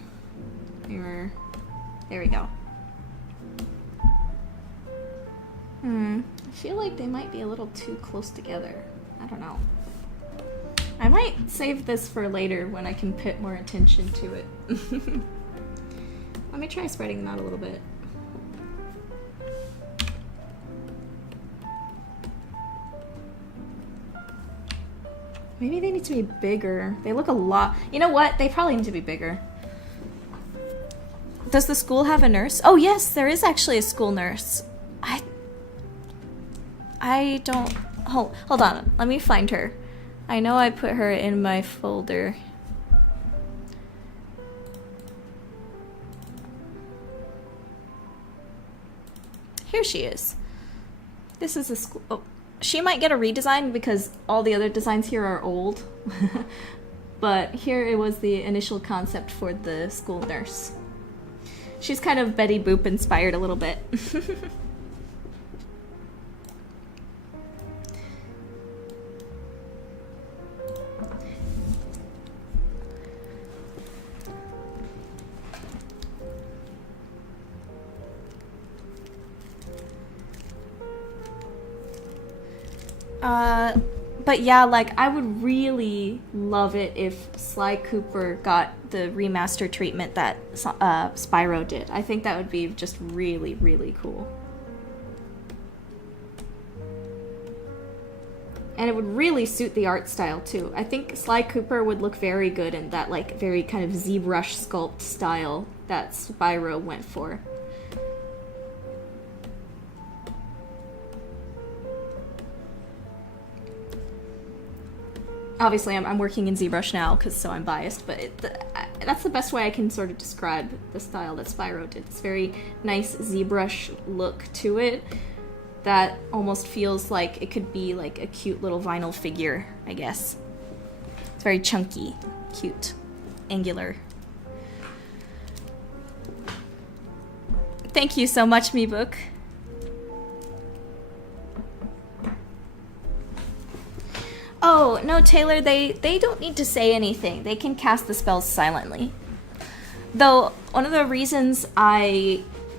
mirror, there we go. I feel like they might be a little too close together. I don't know. I might save this for later when I can put more attention to it. Let me try spreading them out a little bit. Maybe they need to be bigger. They look a lot... You know what? They probably need to be bigger. Does the school have a nurse? Oh yes, there is actually a school nurse. I don't... Hold on. Let me find her. I know I put her in my folder. Here she is. This is a school... Oh. She might get a redesign because all the other designs here are old. But here it was the initial concept for the school nurse. She's kind of Betty Boop inspired a little bit. But yeah, like, I would really love it if Sly Cooper got the remaster treatment that Spyro did. I think that would be just really, really cool. And it would really suit the art style, too. I think Sly Cooper would look very good in that, like, very kind of ZBrush sculpt style that Spyro went for. Obviously, I'm working in ZBrush now, so I'm biased, but that's the best way I can sort of describe the style that Spyro did. It's very nice ZBrush look to it that almost feels like it could be like a cute little vinyl figure, I guess. It's very chunky, cute, angular. Thank you so much, MeBook. Oh, no, Taylor, they don't need to say anything. They can cast the spells silently. Though, one of the reasons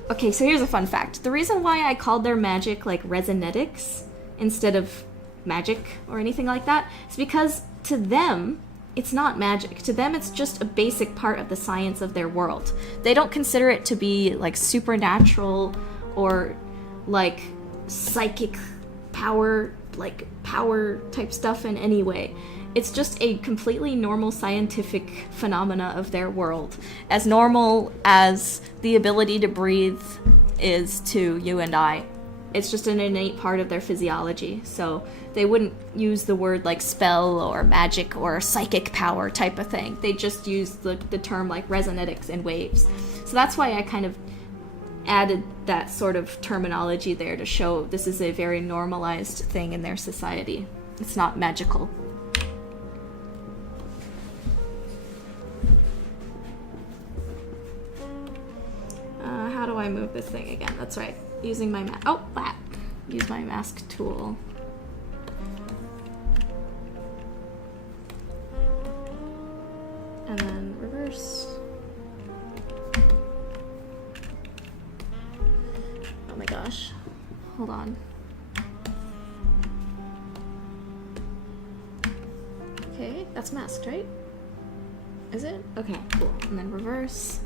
Okay, so here's a fun fact. The reason why I called their magic, like, resonetics instead of magic or anything like that is because to them, it's not magic. To them, it's just a basic part of the science of their world. They don't consider it to be, like, supernatural or, like, psychic power, like, power type stuff in any way. It's just a completely normal scientific phenomena of their world. As normal as the ability to breathe is to you and I. It's just an innate part of their physiology. So they wouldn't use the word like spell or magic or psychic power type of thing. They just use the term like resonetics and waves. So that's why I kind of added that sort of terminology there to show this is a very normalized thing in their society. It's not magical. How do I move this thing again? That's right. Using my use my mask tool. And then reverse. Oh my gosh. hold on. Okay, that's masked, right? Is it? Okay, cool. And then reverse.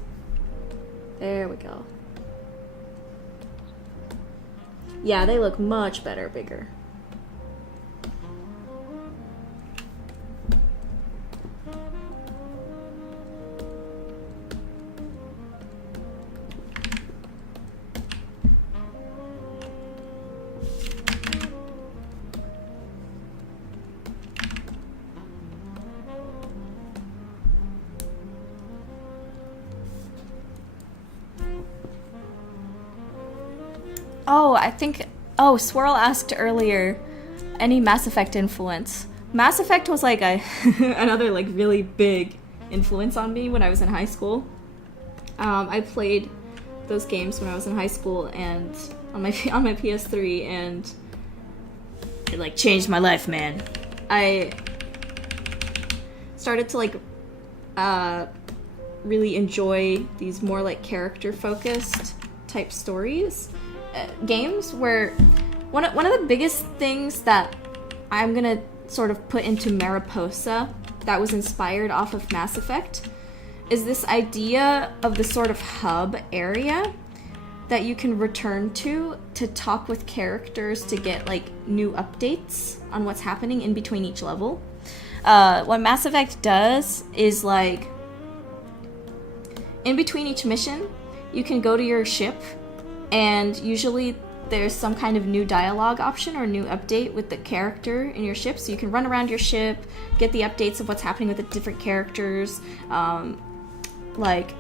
There we go. Yeah, they look much better, bigger. Oh, I think... Oh, Swirl asked earlier, any Mass Effect influence? Mass Effect was like another like really big influence on me when I was in high school. I played those games when I was in high school and on my PS3, and it like changed my life, man. I started to like really enjoy these more like character focused type stories. Games where one of the biggest things that I'm gonna sort of put into Mariposa that was inspired off of Mass Effect is this idea of the sort of hub area that you can return to talk with characters to get like new updates on what's happening in between each level. What Mass Effect does is like in between each mission you can go to your ship, and usually there's some kind of new dialogue option or new update with the character in your ship, so you can run around your ship, get the updates of what's happening with the different characters, like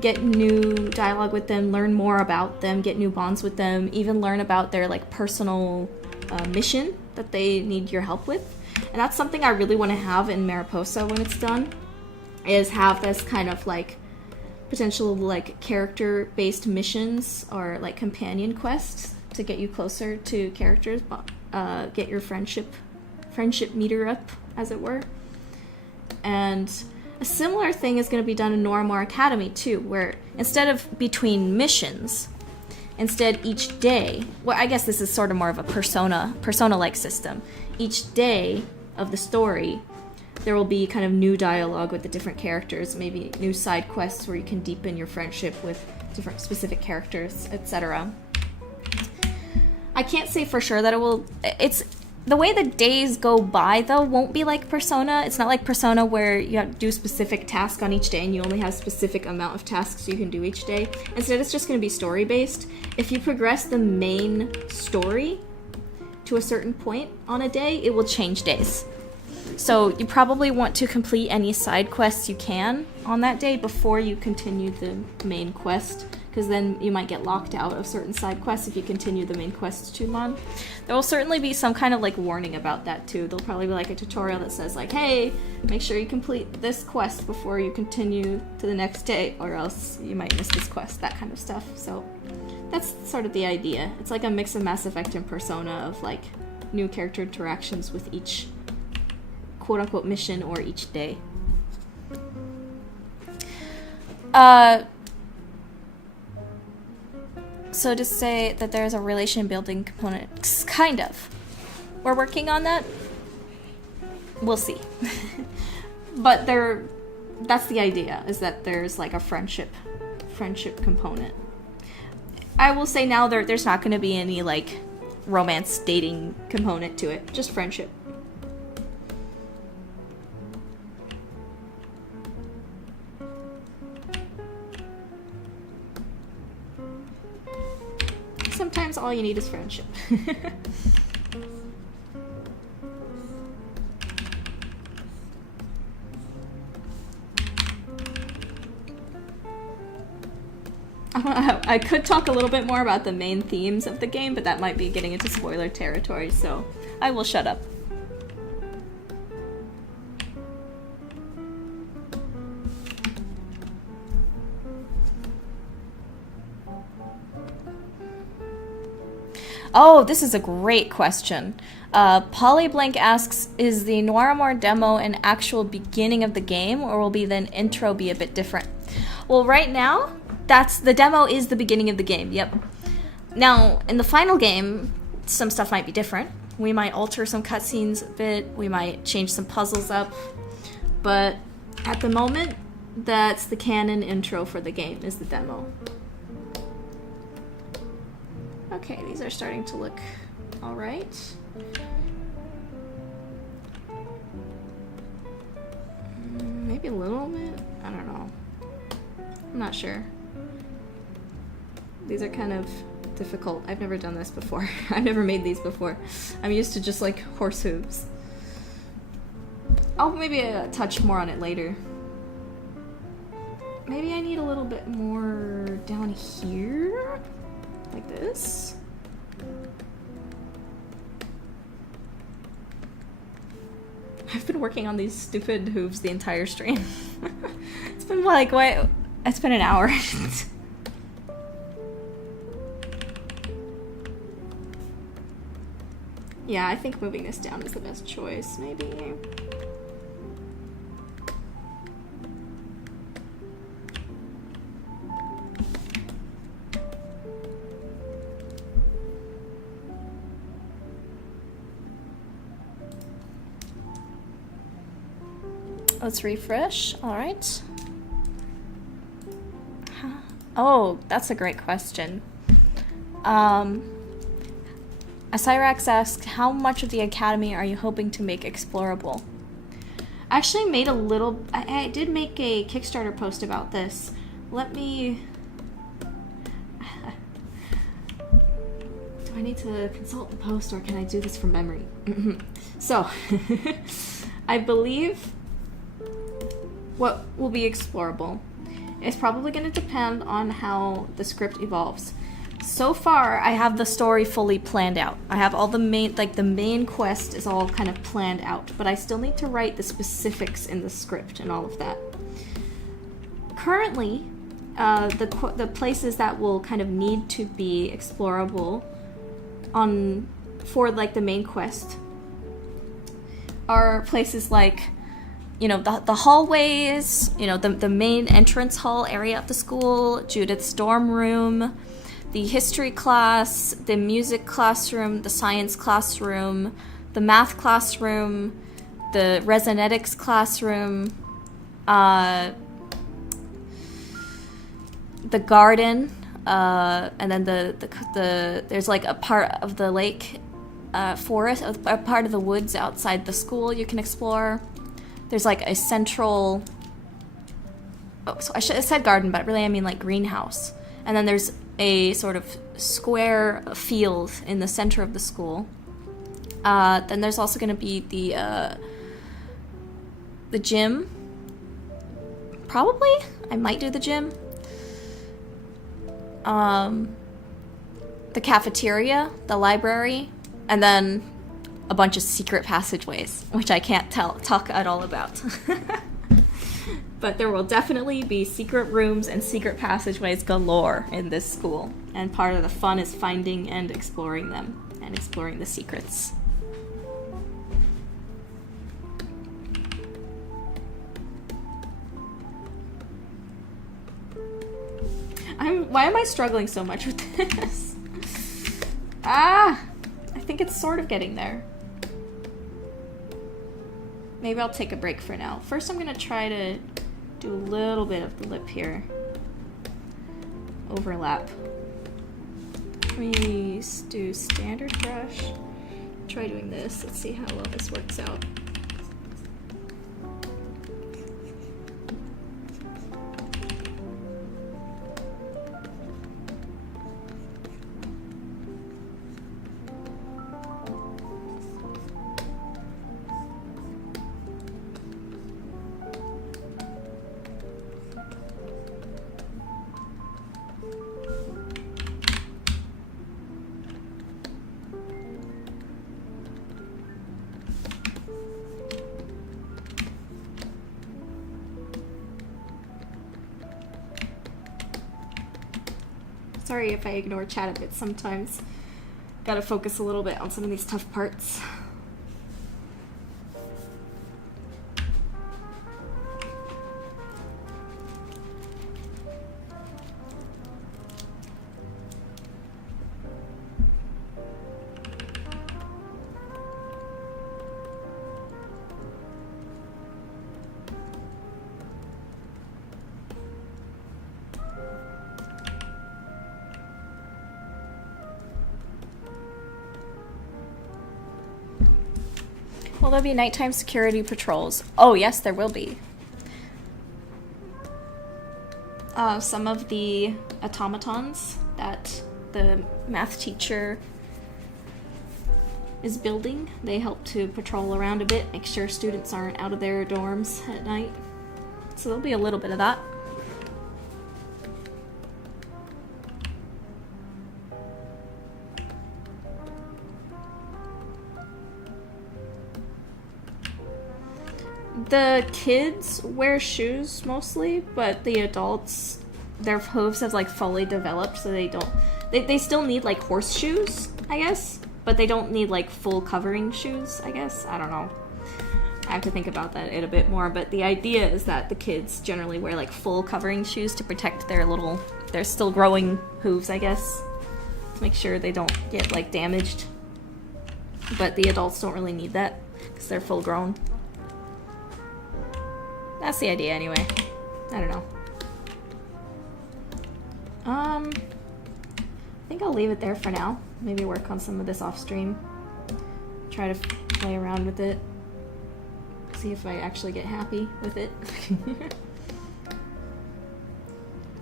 get new dialogue with them, learn more about them, get new bonds with them, even learn about their like personal mission that they need your help with. And that's something I really want to have in Mariposa when it's done, is have this kind of like potential like character-based missions or like companion quests to get you closer to characters, get your friendship meter up, as it were. And a similar thing is going to be done in Noramor Academy too, where instead of between missions, instead each day, well, I guess this is sort of more of a persona-like system. Each day of the story, there will be kind of new dialogue with the different characters, maybe new side quests where you can deepen your friendship with different specific characters, etc. I can't say for sure that it will... It's the way the days go by, though, won't be like Persona. It's not like Persona where you have to do a specific task on each day and you only have a specific amount of tasks you can do each day. Instead, it's just going to be story-based. If you progress the main story to a certain point on a day, it will change days. So you probably want to complete any side quests you can on that day before you continue the main quest, because then you might get locked out of certain side quests if you continue the main quest too long. There will certainly be some kind of like warning about that too. There'll probably be like a tutorial that says like, hey, make sure you complete this quest before you continue to the next day, or else you might miss this quest, that kind of stuff. So that's sort of the idea. It's like a mix of Mass Effect and Persona of like new character interactions with each quote-unquote mission or each day. So to say that there's a relation building component, kind of. We're working on that. We'll see. But that's the idea, is that there's like a friendship component. I will say now there's not going to be any like romance dating component to it, just friendship. Sometimes all you need is friendship. I could talk a little bit more about the main themes of the game, but that might be getting into spoiler territory, so I will shut up. Oh, this is a great question. Polyblank asks, is the Noirmore demo an actual beginning of the game, or will the intro be a bit different? Well, right now, the demo is the beginning of the game, yep. Now, in the final game, some stuff might be different. We might alter some cutscenes a bit, we might change some puzzles up, but at the moment, that's the canon intro for the game, is the demo. Okay, these are starting to look alright. Maybe a little bit? I don't know. I'm not sure. These are kind of difficult. I've never done this before. I've never made these before. I'm used to just like horse hooves. I'll maybe touch more on it later. Maybe I need a little bit more down here, like this. I've been working on these stupid hooves the entire stream. It's been like, what? It's been an hour. Yeah, I think moving this down is the best choice, maybe. Let's refresh. All right. Oh, that's a great question. Asyrax asks, how much of the Academy are you hoping to make explorable? I actually made a little... I did make a Kickstarter post about this. Let me... Do I need to consult the post or can I do this from memory? So, I believe what will be explorable is probably going to depend on how the script evolves. So far, I have the story fully planned out. I have all the main quest is all kind of planned out, but I still need to write the specifics in the script and all of that. Currently, the places that will kind of need to be explorable for like the main quest are places like, you know, the hallways, you know, the main entrance hall area of the school, Judith's dorm room, the history class, the music classroom, the science classroom, the math classroom, the resonetics classroom, the garden, and then there's like a part of the lake forest, a part of the woods outside the school you can explore. There's like a central, I said garden, but really I mean like greenhouse. And then there's a sort of square field in the center of the school. Then there's also going to be the gym. Probably, I might do the gym. The cafeteria, the library, and then a bunch of secret passageways, which I can't talk at all about. But there will definitely be secret rooms and secret passageways galore in this school. And part of the fun is finding and exploring them, and exploring the secrets. Why am I struggling so much with this? I think it's sort of getting there. Maybe I'll take a break for now. First I'm gonna try to do a little bit of the lip here. Overlap. Let me do standard brush. Try doing this. Let's see how well this works out. Sorry if I ignore chat a bit sometimes. Gotta focus a little bit on some of these tough parts. Will there be nighttime security patrols? Oh, yes, there will be. Some of the automatons that the math teacher is building, they help to patrol around a bit, make sure students aren't out of their dorms at night. So there'll be a little bit of that. The kids wear shoes mostly, but the adults, their hooves have like fully developed, so they don't. They still need like horseshoes, I guess, but they don't need like full covering shoes, I guess. I don't know. I have to think about that a bit more, but the idea is that the kids generally wear like full covering shoes to protect their still growing hooves, I guess, to make sure they don't get like damaged. But the adults don't really need that because they're full grown. That's the idea anyway. I don't know. I think I'll leave it there for now. Maybe work on some of this off stream. Try to play around with it. See if I actually get happy with it.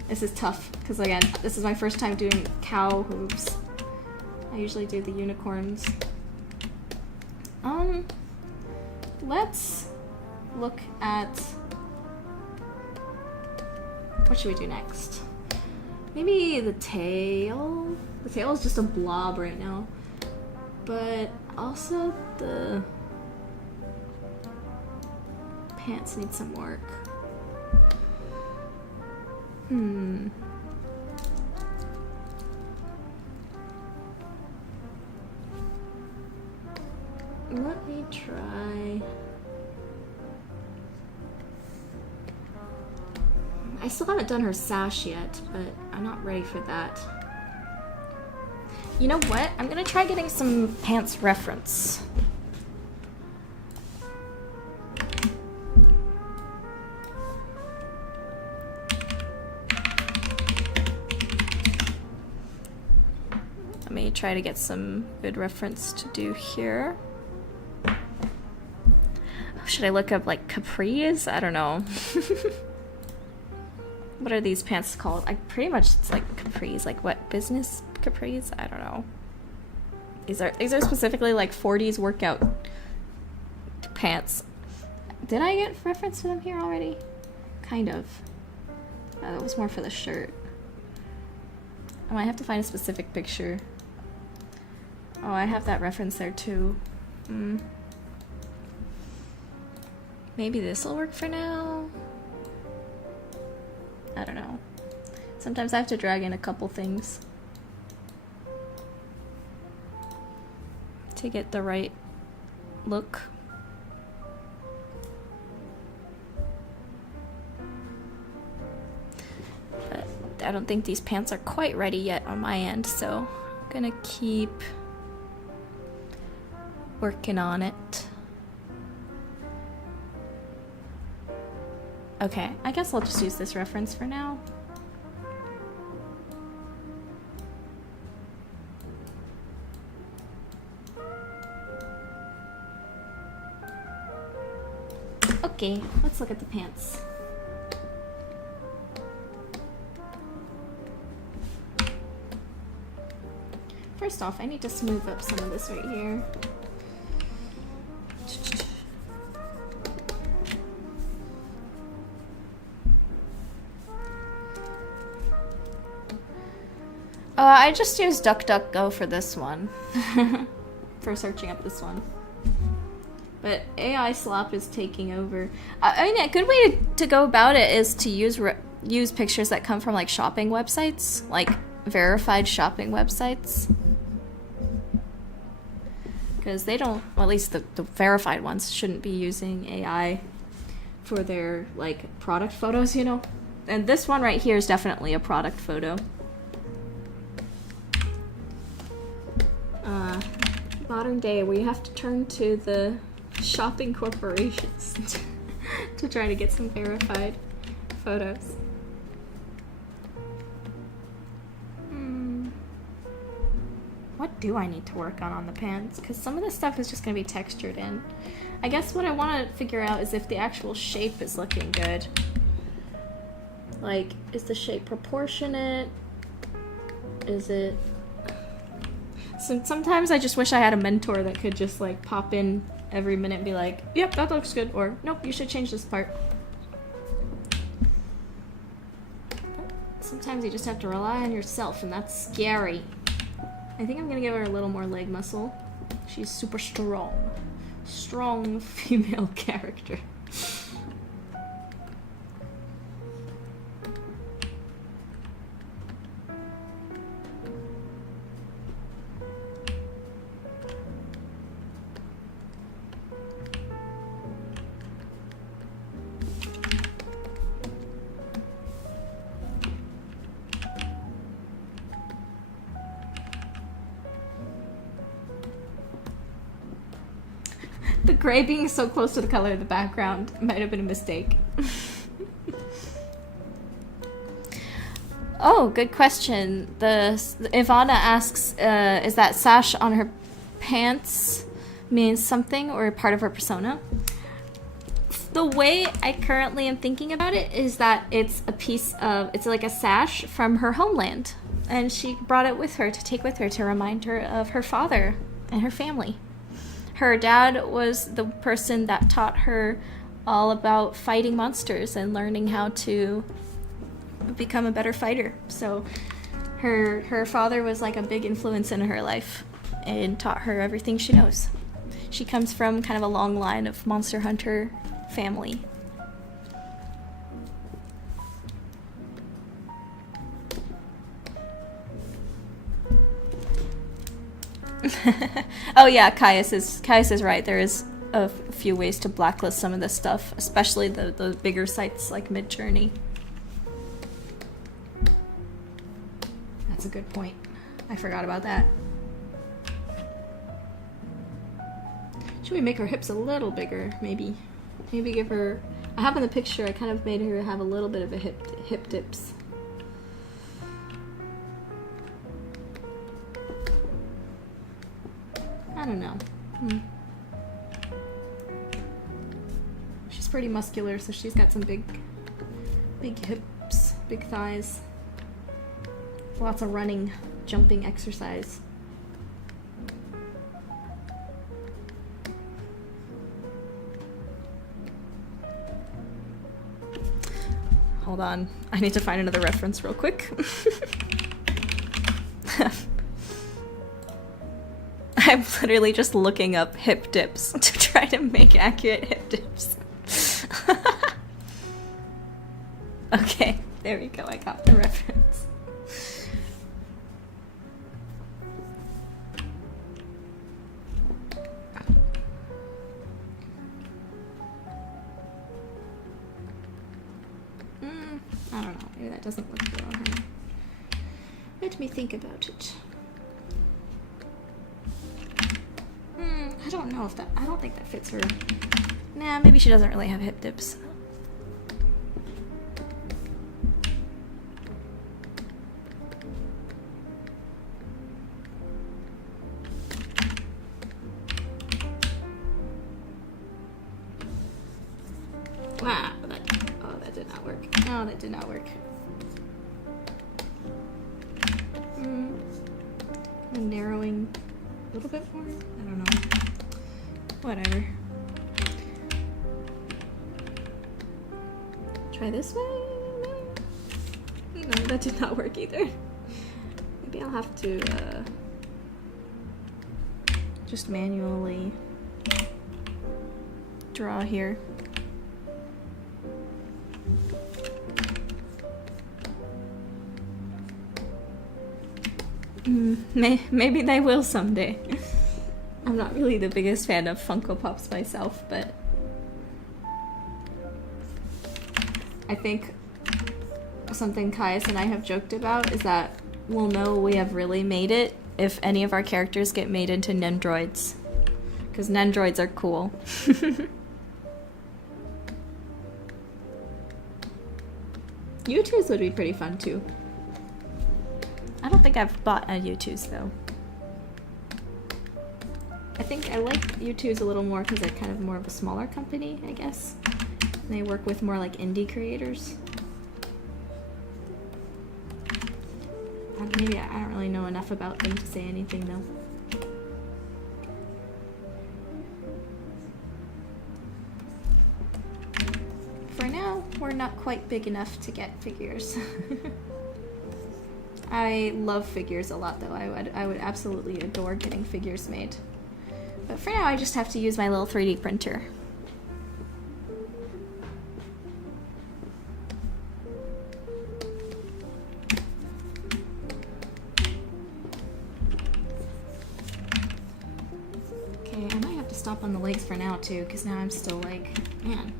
This is tough, because again, this is my first time doing cow hooves. I usually do the unicorns. Let's look at... What should we do next? Maybe the tail? The tail is just a blob right now. But also the pants need some work. Let me try... I still haven't done her sash yet, but I'm not ready for that. You know what? I'm gonna try getting some pants reference. Let me try to get some good reference to do here. Should I look up like capris? I don't know. What are these pants called? Pretty much it's like capris, like what, business capris? I don't know. These are specifically like 40s workout pants. Did I get reference to them here already? Kind of. That was more for the shirt. I might have to find a specific picture. Oh, I have that reference there too. Maybe this will work for now. I don't know. Sometimes I have to drag in a couple things to get the right look. But I don't think these pants are quite ready yet on my end, so I'm gonna keep working on it. Okay, I guess I'll just use this reference for now. Okay, let's look at the pants. First off, I need to smooth up some of this right here. I just used DuckDuckGo for this one. For searching up this one. But AI slop is taking over. I mean, a good way to go about it is to use pictures that come from like shopping websites, like verified shopping websites. Because they don't, well, at least the verified ones shouldn't be using AI for their like product photos, you know? And this one right here is definitely a product photo. Modern day, where you have to turn to the shopping corporations to try to get some verified photos. What do I need to work on the pants? Because some of this stuff is just going to be textured in. I guess what I want to figure out is if the actual shape is looking good. Like, is the shape proportionate? Is it... Sometimes I just wish I had a mentor that could just like pop in every minute and be like, yep, that looks good, or nope, you should change this part. Sometimes you just have to rely on yourself, and that's scary. I think I'm gonna give her a little more leg muscle. She's super strong. Strong female character. The gray being so close to the color of the background might have been a mistake. Oh, good question. Ivana asks, is that sash on her pants means something or part of her persona? The way I currently am thinking about it is that it's a piece of, it's like a sash from her homeland. And she brought it with her to take with her to remind her of her father and her family. Her dad was the person that taught her all about fighting monsters and learning how to become a better fighter. So her father was like a big influence in her life and taught her everything she knows. She comes from kind of a long line of monster hunter family. Oh yeah, Caius is right. There is a few ways to blacklist some of this stuff, especially the bigger sites like Midjourney. That's a good point. I forgot about that. Should we make her hips a little bigger, maybe? Maybe give her... I have in the picture, I kind of made her have a little bit of a hip dips. I don't know. She's pretty muscular, so she's got some big hips, big thighs. Lots of running, jumping exercise. Hold on, I need to find another reference real quick. I'm literally just looking up hip dips to try to make accurate hip dips. Okay, there we go, I got the reference. I don't know, maybe that doesn't look good on her. Let me think about it. I don't know if that, I don't think that fits her. Nah, maybe she doesn't really have hip dips. Wow, that did not work. No, that did not work. I'm narrowing a little bit more? I don't know. Whatever. Try this way? No, that did not work either. Maybe I'll have to just manually draw here. Maybe they will someday. I'm not really the biggest fan of Funko Pops myself, but I think something Caius and I have joked about is that we'll know we have really made it if any of our characters get made into Nendroids. Because Nendroids are cool. U2s would be pretty fun too. I don't think I've bought a U2s though. I think I like U2's a little more because they're kind of more of a smaller company, I guess. And they work with more like indie creators. Maybe I don't really know enough about them to say anything though. For now, we're not quite big enough to get figures. I love figures a lot though. I would absolutely adore getting figures made. But for now, I just have to use my little 3D printer. Okay, I might have to stop on the legs for now too, because now I'm still like, man,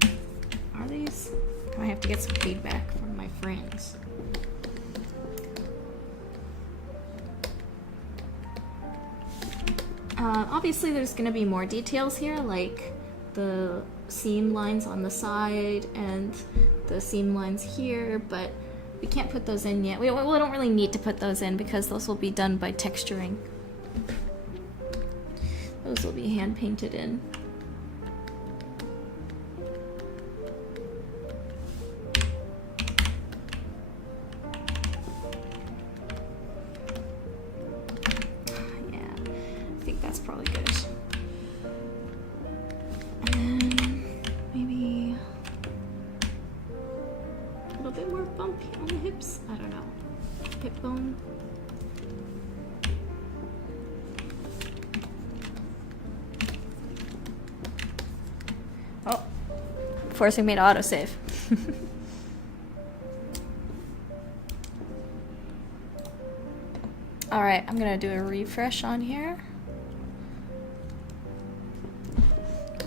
are these? I might have to get some feedback from my friends. Obviously there's going to be more details here, like the seam lines on the side and the seam lines here, but we can't put those in yet. We don't really need to put those in because those will be done by texturing. Those will be hand painted in. That's probably good. And maybe a little bit more bump on the hips. I don't know. Hip bone. Oh, forcing me to autosave. All right, I'm gonna do a refresh on here.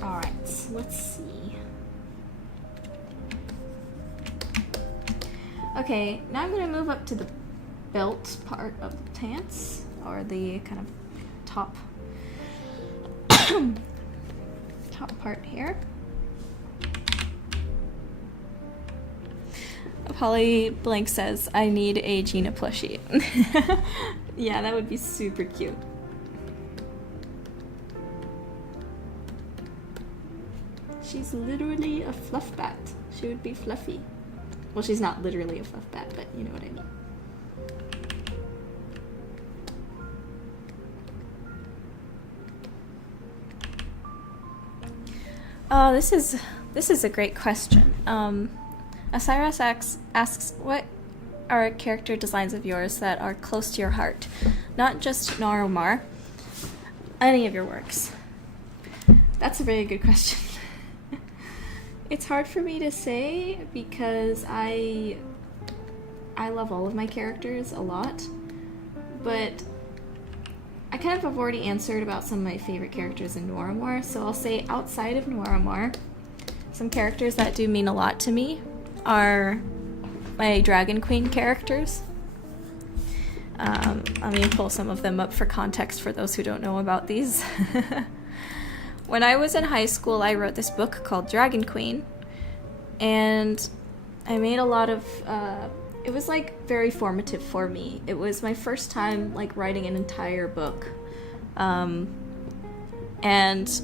Alright, let's see. Okay, now I'm going to move up to the belt part of the pants, or the kind of top part here. Polly Blank says, I need a Gina plushie. Yeah, that would be super cute. She's literally a fluff bat. She would be fluffy. Well, she's not literally a fluff bat, but you know what I mean. Oh, this is a great question. Osiris asks, what are character designs of yours that are close to your heart? Not just Narumar, any of your works. That's a very good question. It's hard for me to say because I love all of my characters a lot, but I kind of have already answered about some of my favorite characters in Noirmore, so I'll say outside of Noirmore, some characters that do mean a lot to me are my Dragon Queen characters. Let me pull some of them up for context for those who don't know about these. When I was in high school, I wrote this book called Dragon Queen, and I made a lot of, it was like very formative for me. It was my first time like writing an entire book, and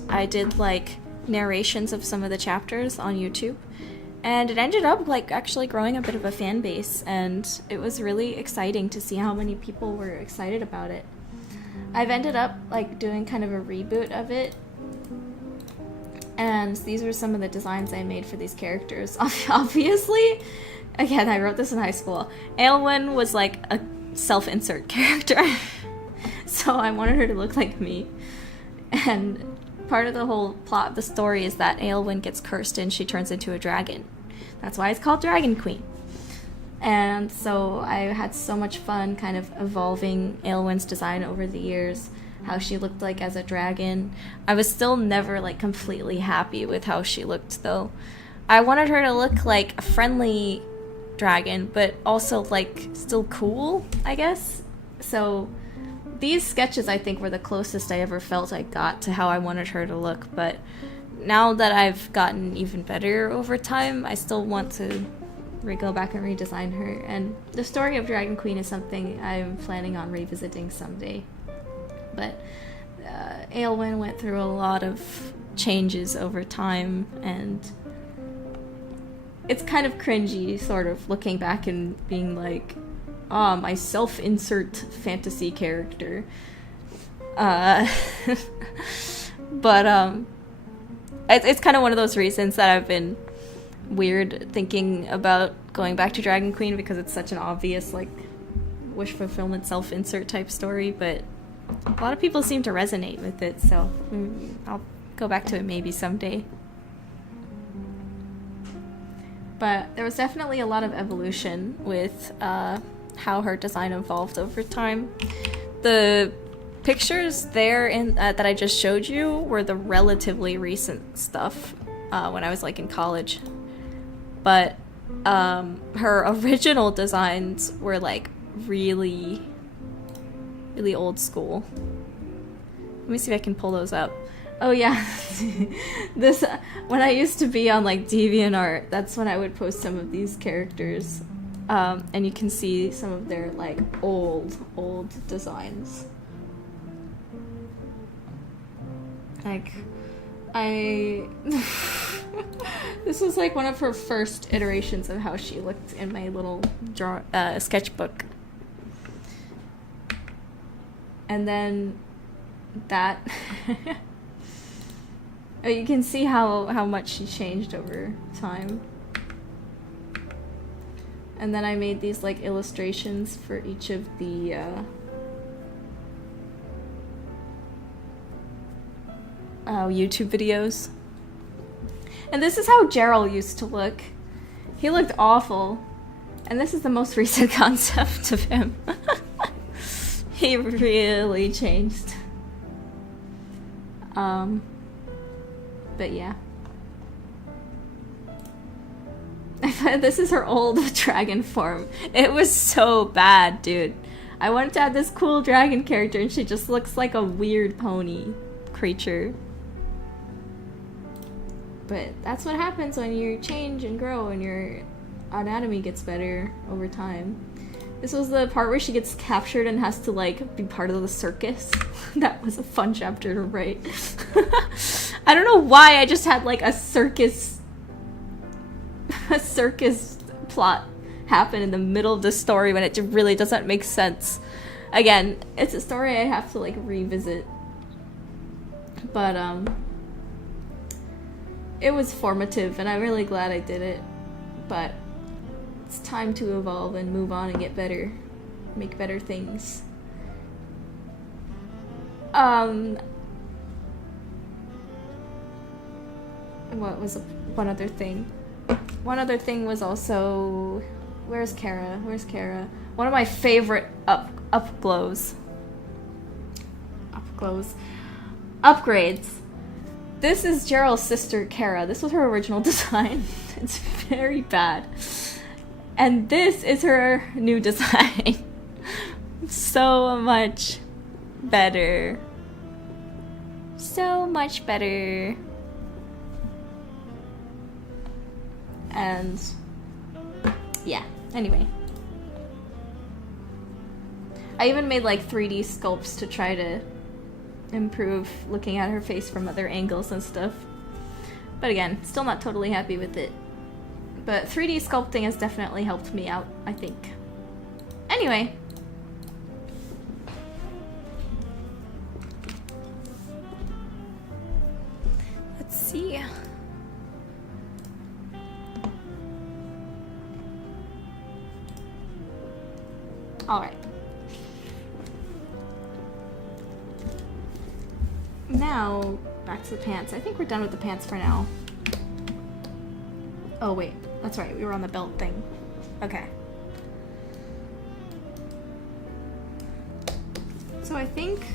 I did like narrations of some of the chapters on YouTube, and it ended up like actually growing a bit of a fan base, and it was really exciting to see how many people were excited about it. I've ended up like doing kind of a reboot of it. And these are some of the designs I made for these characters. Obviously, again, I wrote this in high school. Aelwyn was like a self-insert character. So I wanted her to look like me. And part of the whole plot of the story is that Aelwyn gets cursed and she turns into a dragon. That's why it's called Dragon Queen. And so I had so much fun kind of evolving Aelwyn's design over the years. How she looked like as a dragon. I was still never like completely happy with how she looked though. I wanted her to look like a friendly dragon, but also like still cool, I guess. So these sketches I think were the closest I ever felt I got to how I wanted her to look, but now that I've gotten even better over time, I still want to go back and redesign her. And the story of Dragon Queen is something I'm planning on revisiting someday. But Aylwin went through a lot of changes over time, and it's kind of cringy, sort of, looking back and being like, my self-insert fantasy character. But, it's kind of one of those reasons that I've been weird thinking about going back to Dragon Queen, because it's such an obvious, like, wish fulfillment self-insert type story, but a lot of people seem to resonate with it, so I'll go back to it maybe someday. But there was definitely a lot of evolution with how her design evolved over time. The pictures there that I just showed you were the relatively recent stuff when I was like in college. But her original designs were like really, really old school. Let me see if I can pull those up. Oh yeah, this when I used to be on like DeviantArt, that's when I would post some of these characters, and you can see some of their like old designs. Like, this was like one of her first iterations of how she looked in my little sketchbook. And then that you can see how much she changed over time. And then I made these like illustrations for each of the YouTube videos. And this is how Gerald used to look. He looked awful. And this is the most recent concept of him. He really changed. But yeah. This is her old dragon form. It was so bad, dude. I wanted to have this cool dragon character and she just looks like a weird pony creature. But that's what happens when you change and grow and your anatomy gets better over time. This was the part where she gets captured and has to like be part of the circus. That was a fun chapter to write. I don't know why I just had like a circus plot happen in the middle of the story when it really doesn't make sense. Again, it's a story I have to like revisit. But it was formative and I'm really glad I did it. But it's time to evolve and move on and get better. Make better things. What was one other thing? One other thing was also... Where's Kara? Where's Kara? One of my favorite upgrades. This is Gerald's sister, Kara. This was her original design. It's very bad. And this is her new design. So much better. So much better. And yeah, anyway. I even made like 3D sculpts to try to improve looking at her face from other angles and stuff. But again, still not totally happy with it. But 3D sculpting has definitely helped me out, I think. Anyway. Let's see. Alright. Now, back to the pants. I think we're done with the pants for now. Oh wait, that's right, we were on the belt thing. Okay. So I think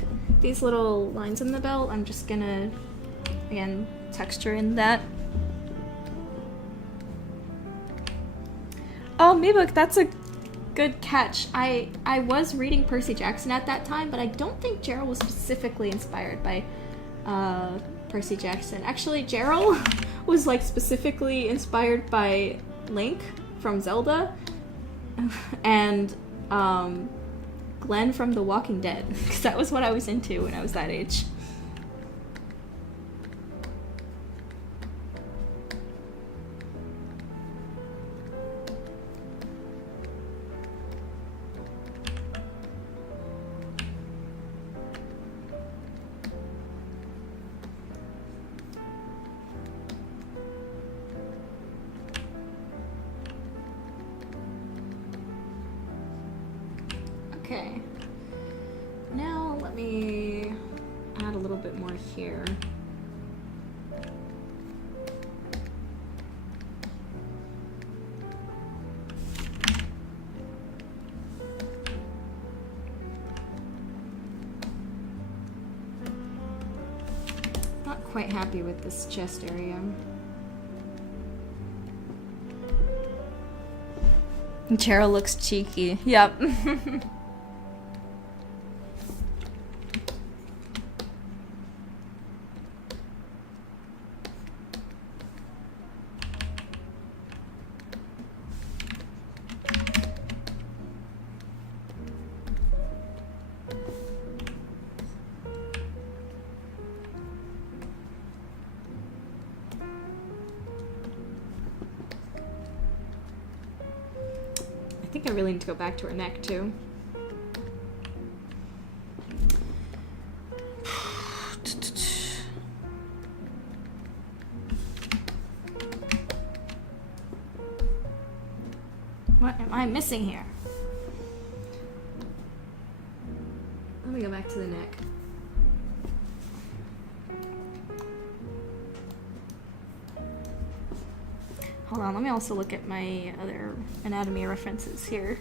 these little lines in the belt, I'm just gonna, again, texture in that. Oh, Meebook, that's a good catch. I was reading Percy Jackson at that time, but I don't think Gerald was specifically inspired by Percy Jackson. Actually, Gerald was like specifically inspired by Link from Zelda and Glenn from The Walking Dead, because that was what I was into when I was that age. Okay. Now let me add a little bit more here. Not quite happy with this chest area. Cheryl looks cheeky. Yep. I think I really need to go back to her neck too. What am I missing here? Let me go back to the neck. Hold on, let me also look at my other anatomy references here.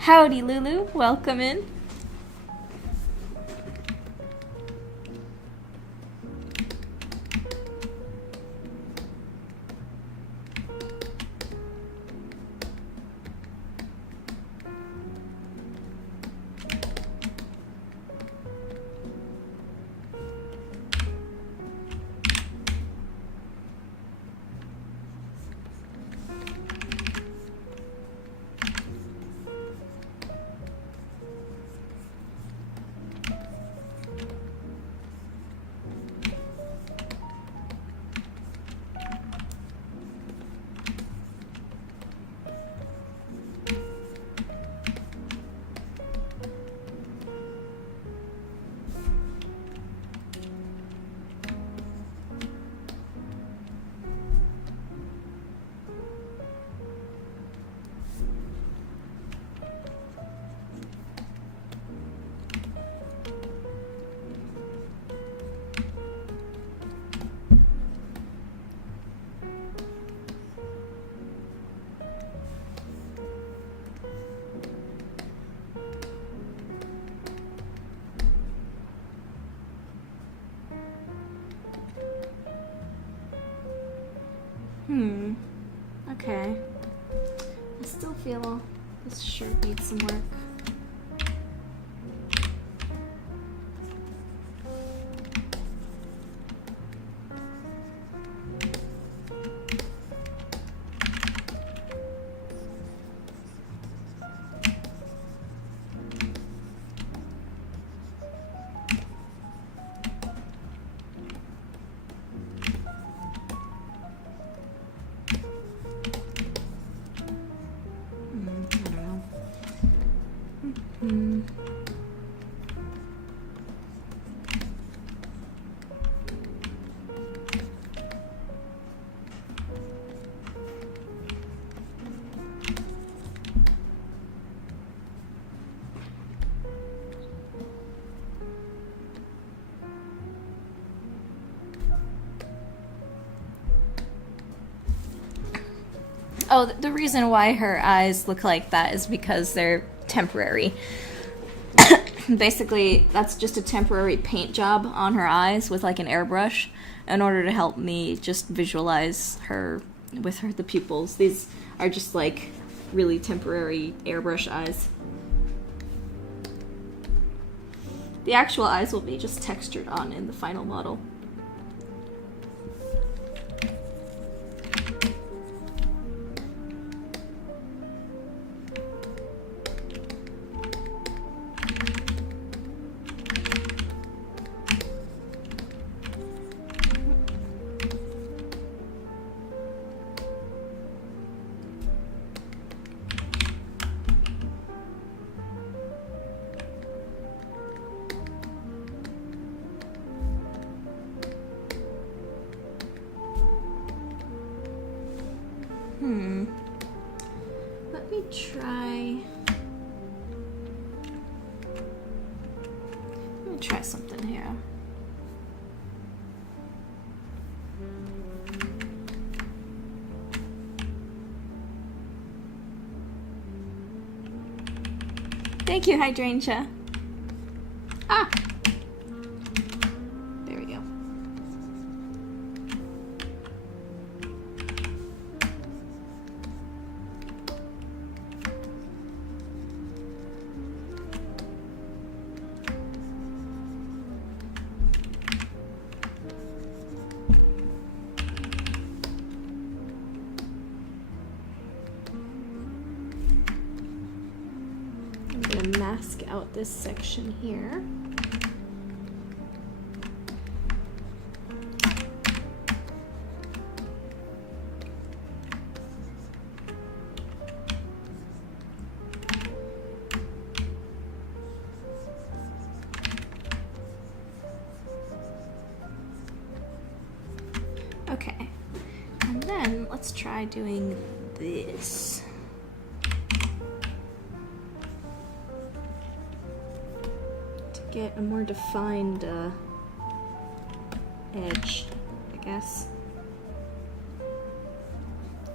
Howdy, Lulu. Welcome in. Okay. I still feel this shirt needs some work. Oh, the reason why her eyes look like that is because they're temporary. Basically, that's just a temporary paint job on her eyes with like an airbrush in order to help me just visualize her with the pupils. These are just like really temporary airbrush eyes. The actual eyes will be just textured on in the final model. Let me try. Let me try something here. Thank you, Hydrangea. Ah! There we go. I'm gonna mask out this section here. Okay, and then let's try doing this. To get a more defined edge, I guess.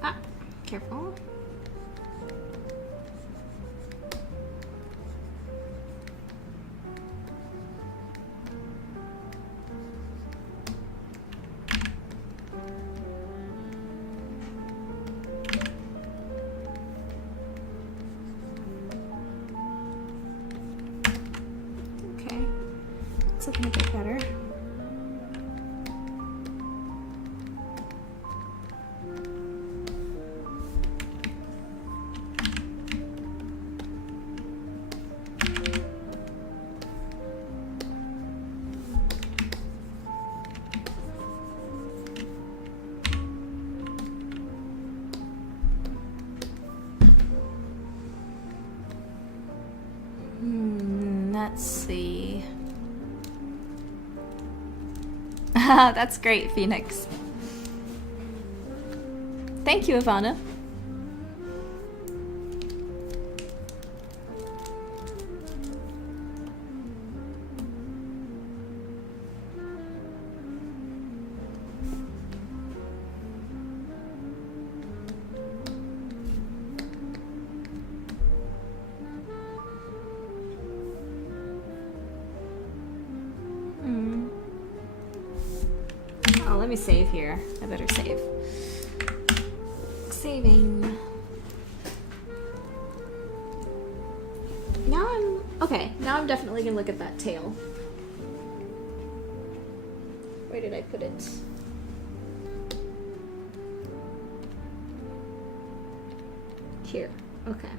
Ah, careful. It's looking a bit better. Let's see. That's great, Phoenix. Thank you, Ivana. Oh, let me save here. I better save. Saving. Now I'm definitely gonna look at that tail. Where did I put it? Here. Okay.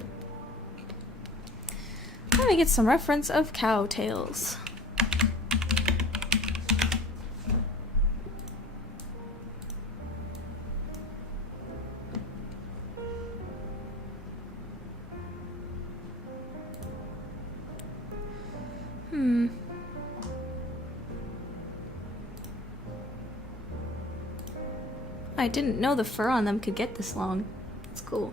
Let me get some reference of cow tails. I didn't know the fur on them could get this long. It's cool.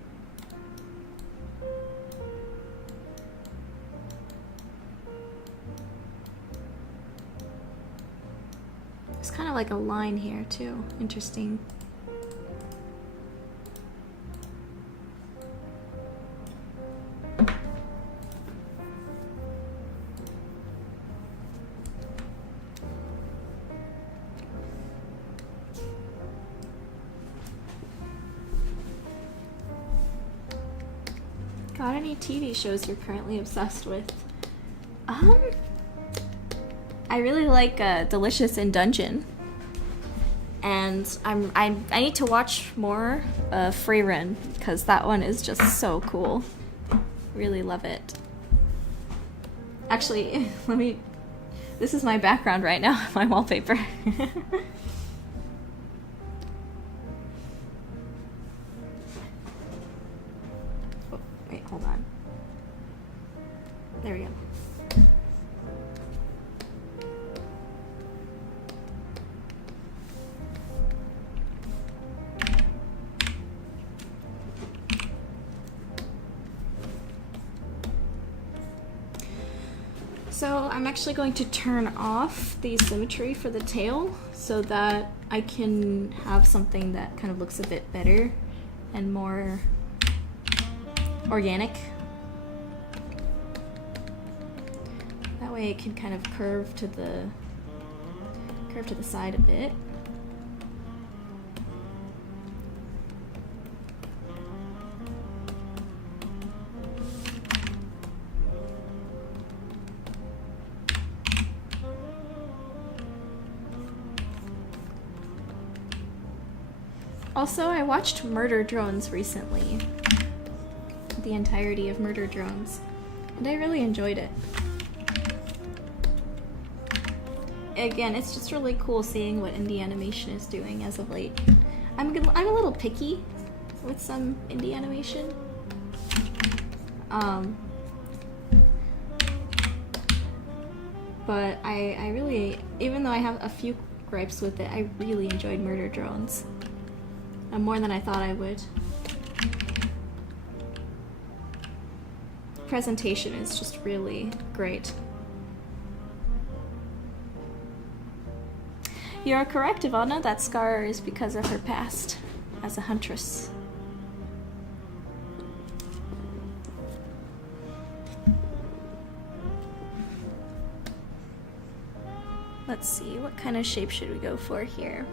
There's kind of like a line here too. Interesting. Got any TV shows you're currently obsessed with? I really like Delicious in Dungeon, and I need to watch more Free Run because that one is just so cool. Really love it. Actually, this is my background right now, my wallpaper. Hold on. There we go. So I'm actually going to turn off the symmetry for the tail so that I can have something that kind of looks a bit better and more organic. That way it can kind of curve to the side a bit. Also, I watched Murder Drones recently. The entirety of Murder Drones. And I really enjoyed it. Again, it's just really cool seeing what indie animation is doing as of late. I'm a little picky with some indie animation. But I really, even though I have a few gripes with it, I really enjoyed Murder Drones. More than I thought I would. Presentation is just really great. You are correct, Ivana. That scar is because of her past as a huntress. Let's see, what kind of shape should we go for here?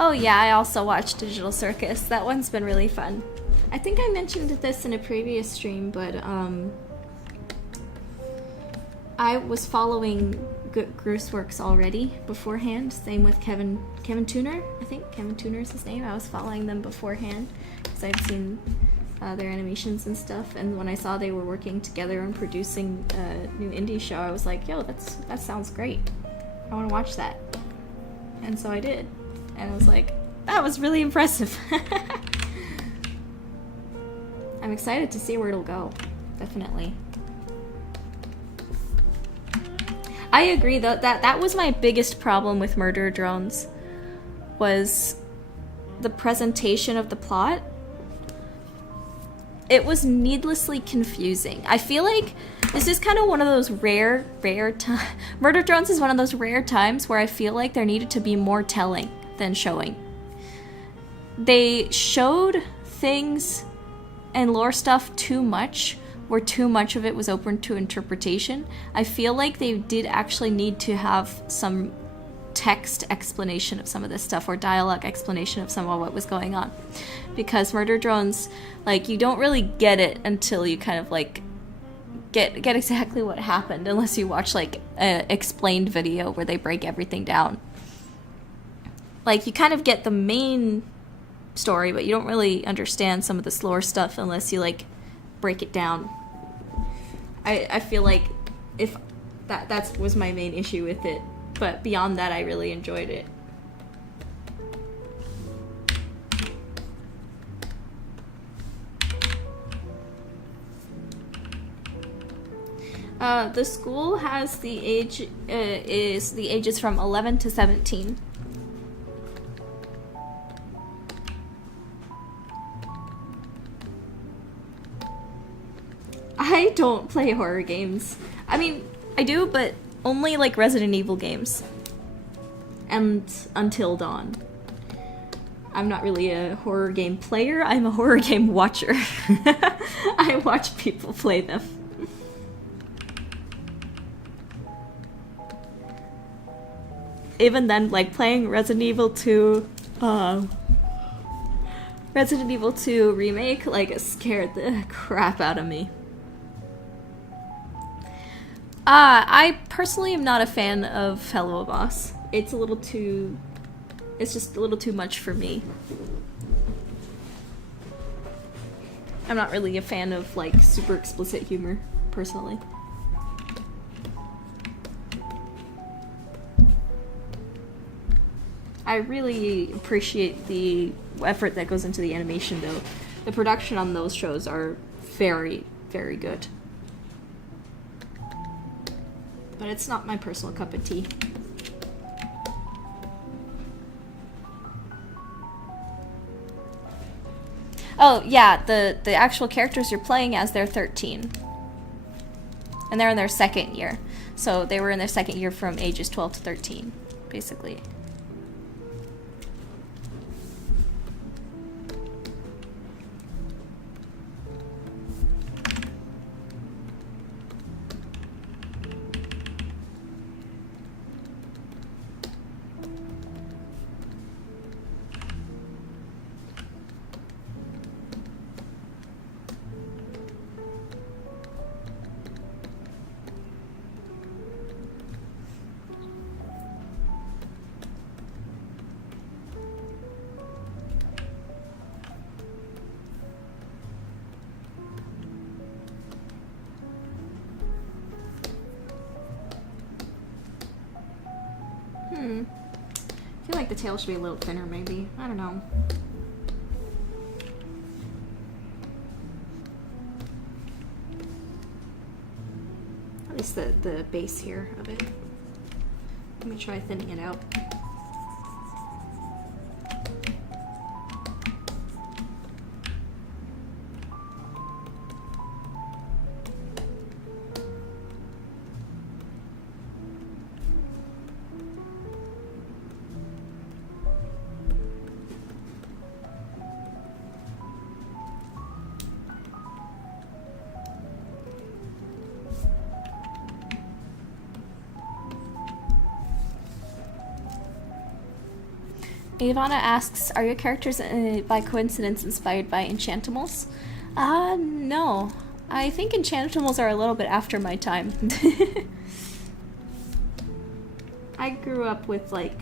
Oh yeah, I also watched Digital Circus. That one's been really fun. I think I mentioned this in a previous stream, but I was following Grooseworks already beforehand. Same with Kevin Tuner. I think Kevin Tuner is his name. I was following them beforehand because I've seen their animations and stuff. And when I saw they were working together on producing a new indie show, I was like, yo, that sounds great. I want to watch that. And so I did. And I was like, that was really impressive. I'm excited to see where it'll go. Definitely. I agree though, that was my biggest problem with Murder Drones, was the presentation of the plot. It was needlessly confusing. I feel like this is kind of one of those rare times. Murder Drones is one of those rare times where I feel like there needed to be more telling than showing. They showed things and lore stuff too much, where too much of it was open to interpretation. I feel like they did actually need to have some text explanation of some of this stuff, or dialogue explanation of some of what was going on. Because Murder Drones, like, you don't really get it until you kind of like get exactly what happened, unless you watch like a explained video where they break everything down. Like, you kind of get the main story, but you don't really understand some of the lore stuff unless you like break it down. I feel like if that was my main issue with it, but beyond that I really enjoyed it. The school has the ages from 11 to 17. I don't play horror games. I mean, I do, but only like Resident Evil games. And Until Dawn. I'm not really a horror game player, I'm a horror game watcher. I watch people play them. Even then, like playing Resident Evil 2 remake, like, scared the crap out of me. I personally am not a fan of Hello Boss. It's just a little too much for me. I'm not really a fan of like super explicit humor, personally. I really appreciate the effort that goes into the animation, though. The production on those shows are very, very good. But it's not my personal cup of tea. Oh, yeah, the actual characters you're playing as, they're 13. And they're in their second year. So they were in their second year from ages 12 to 13, basically. I feel like the tail should be a little thinner, maybe. I don't know. At least the base here of it. Let me try thinning it out. Ivana asks, are your characters by coincidence inspired by Enchantimals? No. I think Enchantimals are a little bit after my time. I grew up with, like,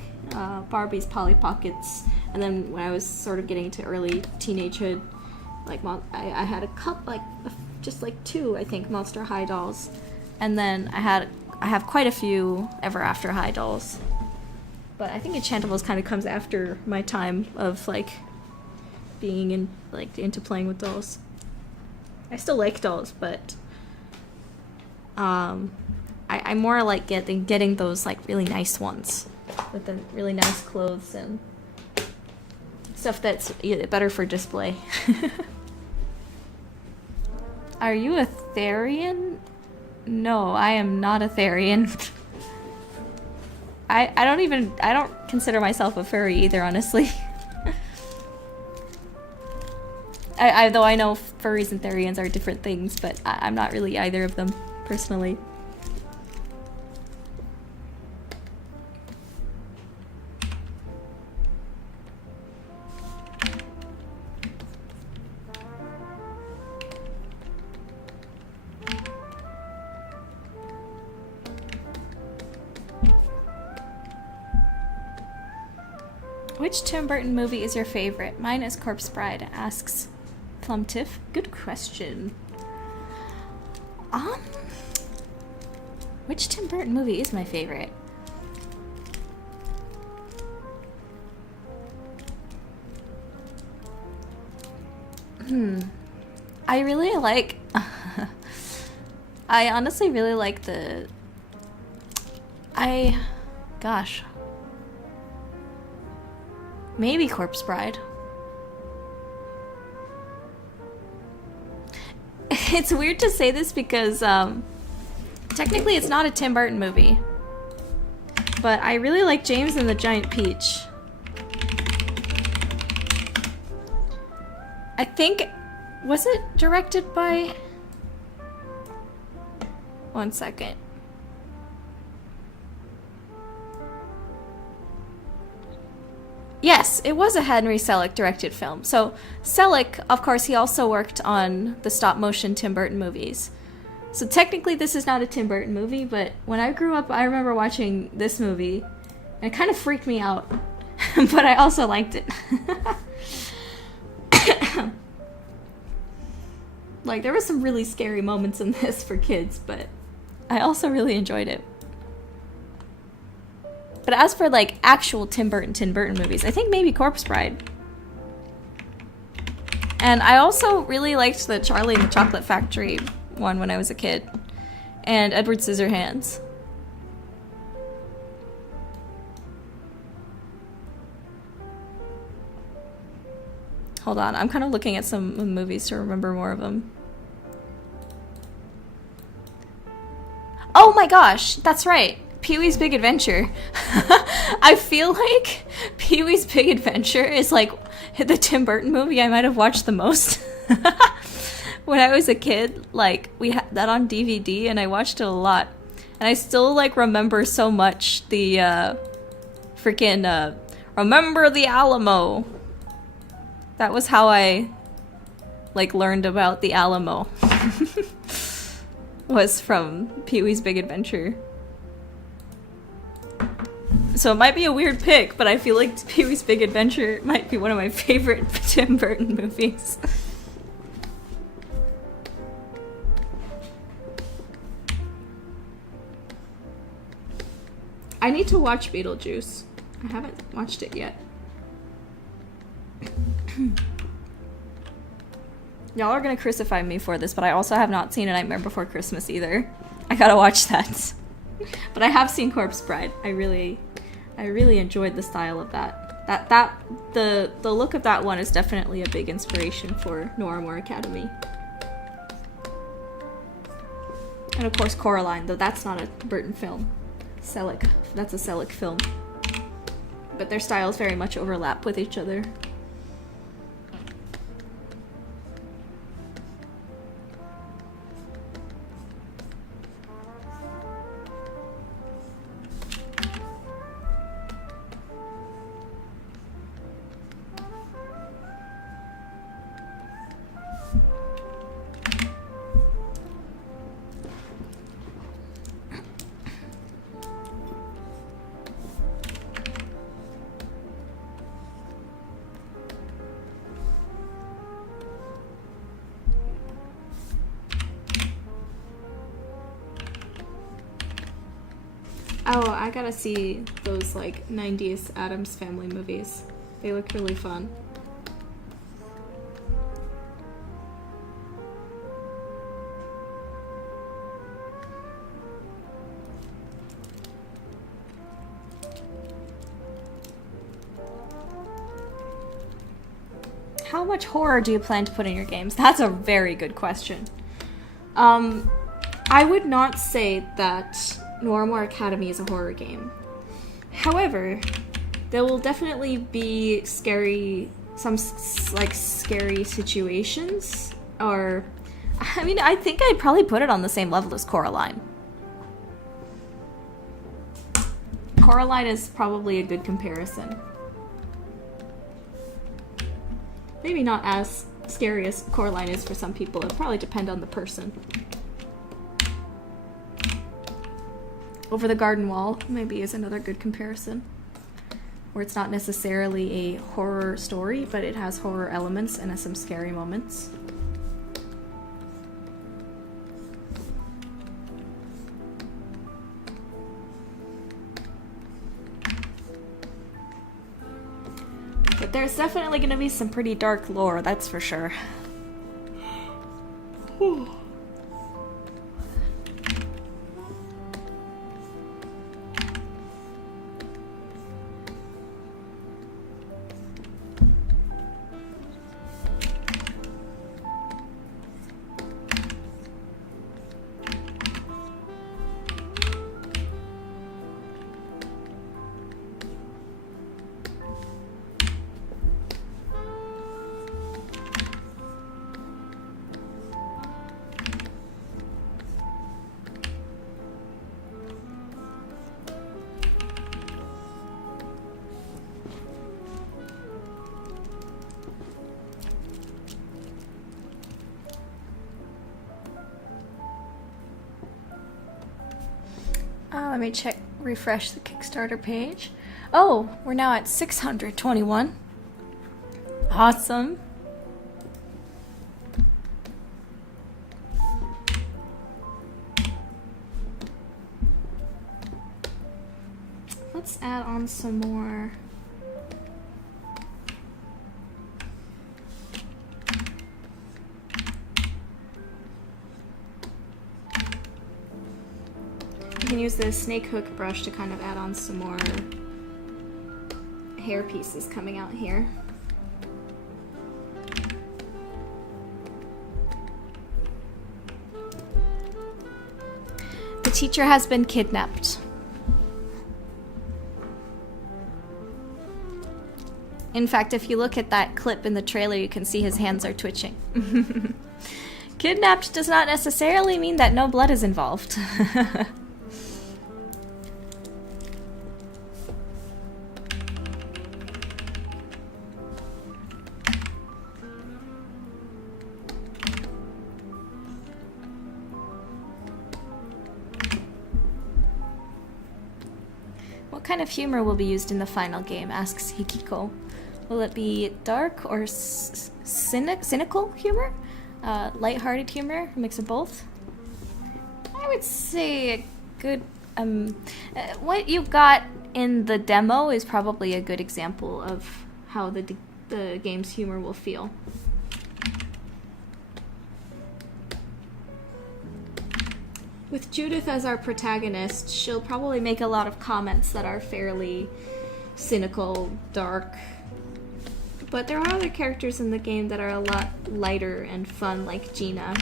Barbie's Polly Pockets, and then when I was sort of getting to early teenagehood, like, I had a couple, like, just like 2, I think, Monster High dolls. And then I have quite a few Ever After High dolls. But I think Enchantimals kind of comes after my time of, like, being into playing with dolls. I still like dolls, but I more like getting those, like, really nice ones with the really nice clothes and stuff that's better for display. Are you a Therian? No, I am not a Therian. I don't consider myself a furry either, honestly. Though I know furries and Therians are different things, but I'm not really either of them, personally. Which Tim Burton movie is your favorite? Mine is Corpse Bride, asks Plumtiff. Good question. Which Tim Burton movie is my favorite? I really like... I honestly really like the... Gosh. Maybe Corpse Bride. It's weird to say this because technically it's not a Tim Burton movie. But I really like James and the Giant Peach. I think... Was it directed by... One second. Yes, it was a Henry Selick directed film. So Selick, of course, he also worked on the stop-motion Tim Burton movies. So technically this is not a Tim Burton movie, but when I grew up, I remember watching this movie, and it kind of freaked me out. But I also liked it. Like, there were some really scary moments in this for kids, but I also really enjoyed it. But as for like actual Tim Burton movies, I think maybe Corpse Bride. And I also really liked the Charlie and the Chocolate Factory one when I was a kid. And Edward Scissorhands. Hold on, I'm kind of looking at some movies to remember more of them. Oh my gosh, that's right. Pee-wee's Big Adventure. I feel like Pee-wee's Big Adventure is like the Tim Burton movie I might have watched the most. When I was a kid, like, we had that on DVD and I watched it a lot. And I still like remember so much the freaking Remember the Alamo. That was how I like learned about the Alamo. Was from Pee-wee's Big Adventure. So it might be a weird pick, but I feel like Pee-wee's Big Adventure might be one of my favorite Tim Burton movies. I need to watch Beetlejuice. I haven't watched it yet. Y'all are gonna crucify me for this, but I also have not seen A Nightmare Before Christmas either. I gotta watch that. But I have seen Corpse Bride. I really enjoyed the style of that. The look of that one is definitely a big inspiration for Noir Academy. And of course Coraline, though that's not a Burton film. Selick, that's a Selick film. But their styles very much overlap with each other. Oh, I gotta see those like 90s Addams Family movies. They look really fun. How much horror do you plan to put in your games? That's a very good question. I would not say that Noir Academy is a horror game. However, there will definitely be some scary situations, or, I mean, I think I'd probably put it on the same level as Coraline. Coraline is probably a good comparison. Maybe not as scary as Coraline is for some people. It'll probably depend on the person. Over the Garden Wall, maybe, is another good comparison. Where it's not necessarily a horror story, but it has horror elements and has some scary moments. But there's definitely going to be some pretty dark lore, that's for sure. Whew. Let me refresh the Kickstarter page. Oh, we're now at 621. Awesome. let's add on some more. You can use the snake hook brush to kind of add on some more hair pieces coming out here. The teacher has been kidnapped. In fact, if you look at that clip in the trailer, you can see his hands are twitching. Kidnapped does not necessarily mean that no blood is involved. What kind of humor will be used in the final game, asks Hikiko. Will it be dark or cynical humor? Lighthearted humor? A mix of both? I would say a good... what you got in the demo is probably a good example of how the game's humor will feel. With Judith as our protagonist, she'll probably make a lot of comments that are fairly cynical, dark. But there are other characters in the game that are a lot lighter and fun, like Gina,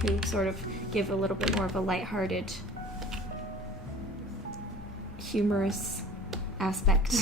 who sort of give a little bit more of a lighthearted, humorous aspect.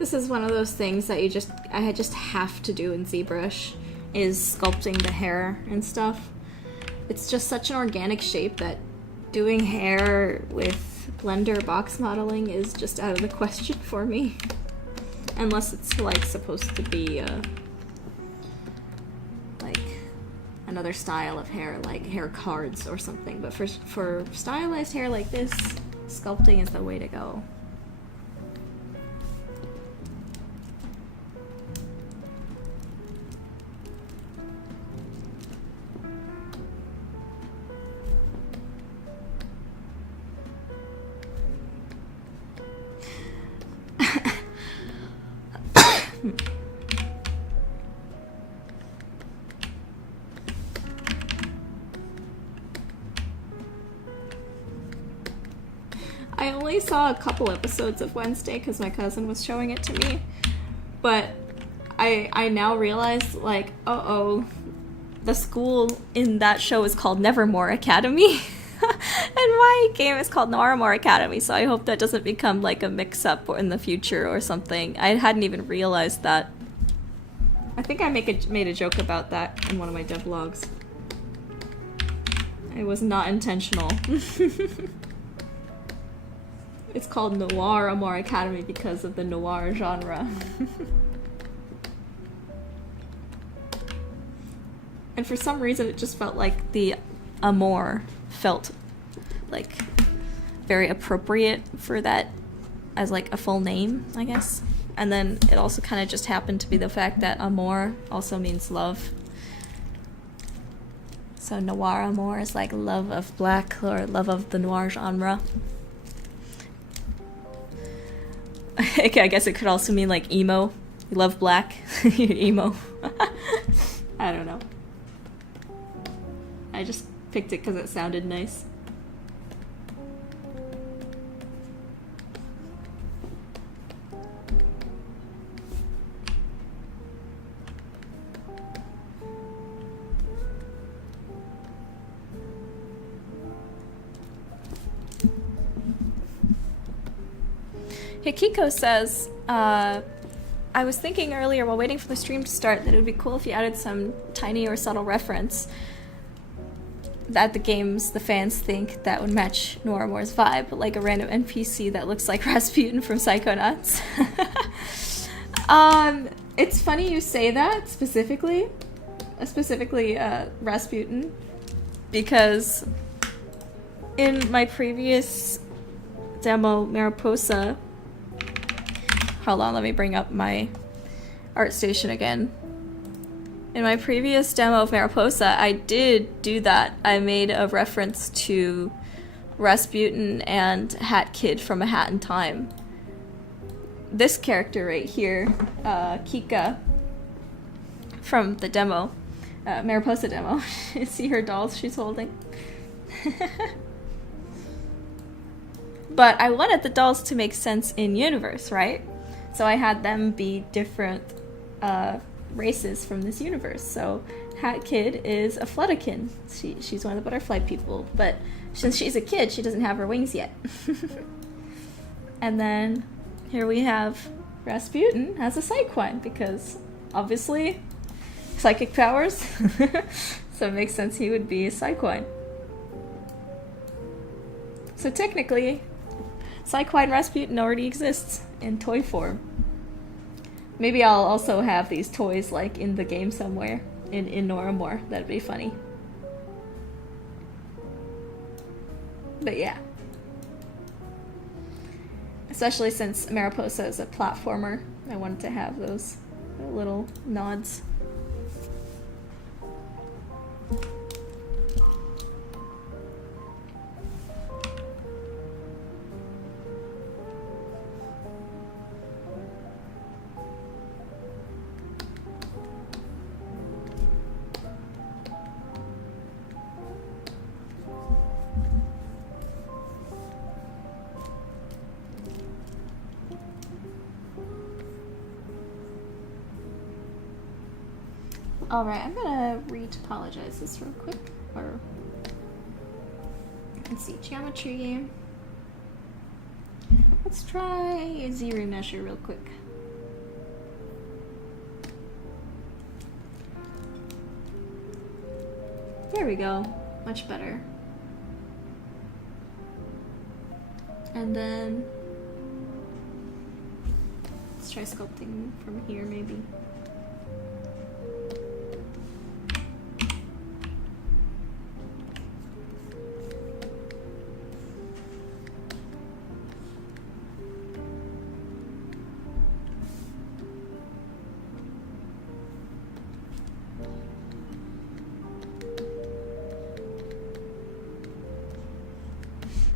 This is one of those things that I just have to do in ZBrush, is sculpting the hair and stuff. It's just such an organic shape that doing hair with Blender box modeling is just out of the question for me. Unless it's like supposed to be like another style of hair, like hair cards or something. But for stylized hair like this, sculpting is the way to go. I only saw a couple episodes of Wednesday because my cousin was showing it to me, but I now realize, like, uh-oh, the school in that show is called Nevermore Academy, and my game is called Noirmore Academy, so I hope that doesn't become like a mix-up in the future or something. I hadn't even realized that. I think I made a joke about that in one of my devlogs. It was not intentional. It's called Noirmore Academy because of the noir genre. And for some reason it just felt like the amour felt like very appropriate for that as like a full name, I guess. And then it also kind of just happened to be the fact that amour also means love. So noir amour is like love of black or love of the noir genre. Okay, I guess it could also mean like emo. You love black, you're emo. I don't know. I just picked it because it sounded nice. Hikiko says, I was thinking earlier while waiting for the stream to start that it would be cool if you added some tiny or subtle reference that the games the fans think that would match Noir Amour's vibe, like a random NPC that looks like Rasputin from Psychonauts. It's funny you say that specifically Rasputin, because in my previous demo, Mariposa, hold on, let me bring up my ArtStation again. In my previous demo of Mariposa, I did do that. I made a reference to Rasputin and Hat Kid from A Hat in Time. This character right here, Kika, from the demo, Mariposa demo. See her dolls she's holding? But I wanted the dolls to make sense in universe, right? So I had them be different races from this universe. So Hat Kid is a Flutterkin. She's one of the butterfly people, but since she's a kid, she doesn't have her wings yet. And then here we have Rasputin as a Psyquine, because obviously psychic powers. So it makes sense he would be a Psyquine. So technically, Psyquine Rasputin already exists in toy form. Maybe I'll also have these toys like in the game somewhere, in Noir Amour. That'd be funny. But yeah. Especially since Mariposa is a platformer, I wanted to have those little nods. Alright, I'm gonna re-topologize this real quick, or let's see, geometry. Let's try a Z-remeasure real quick. There we go, much better. And then let's try sculpting from here maybe.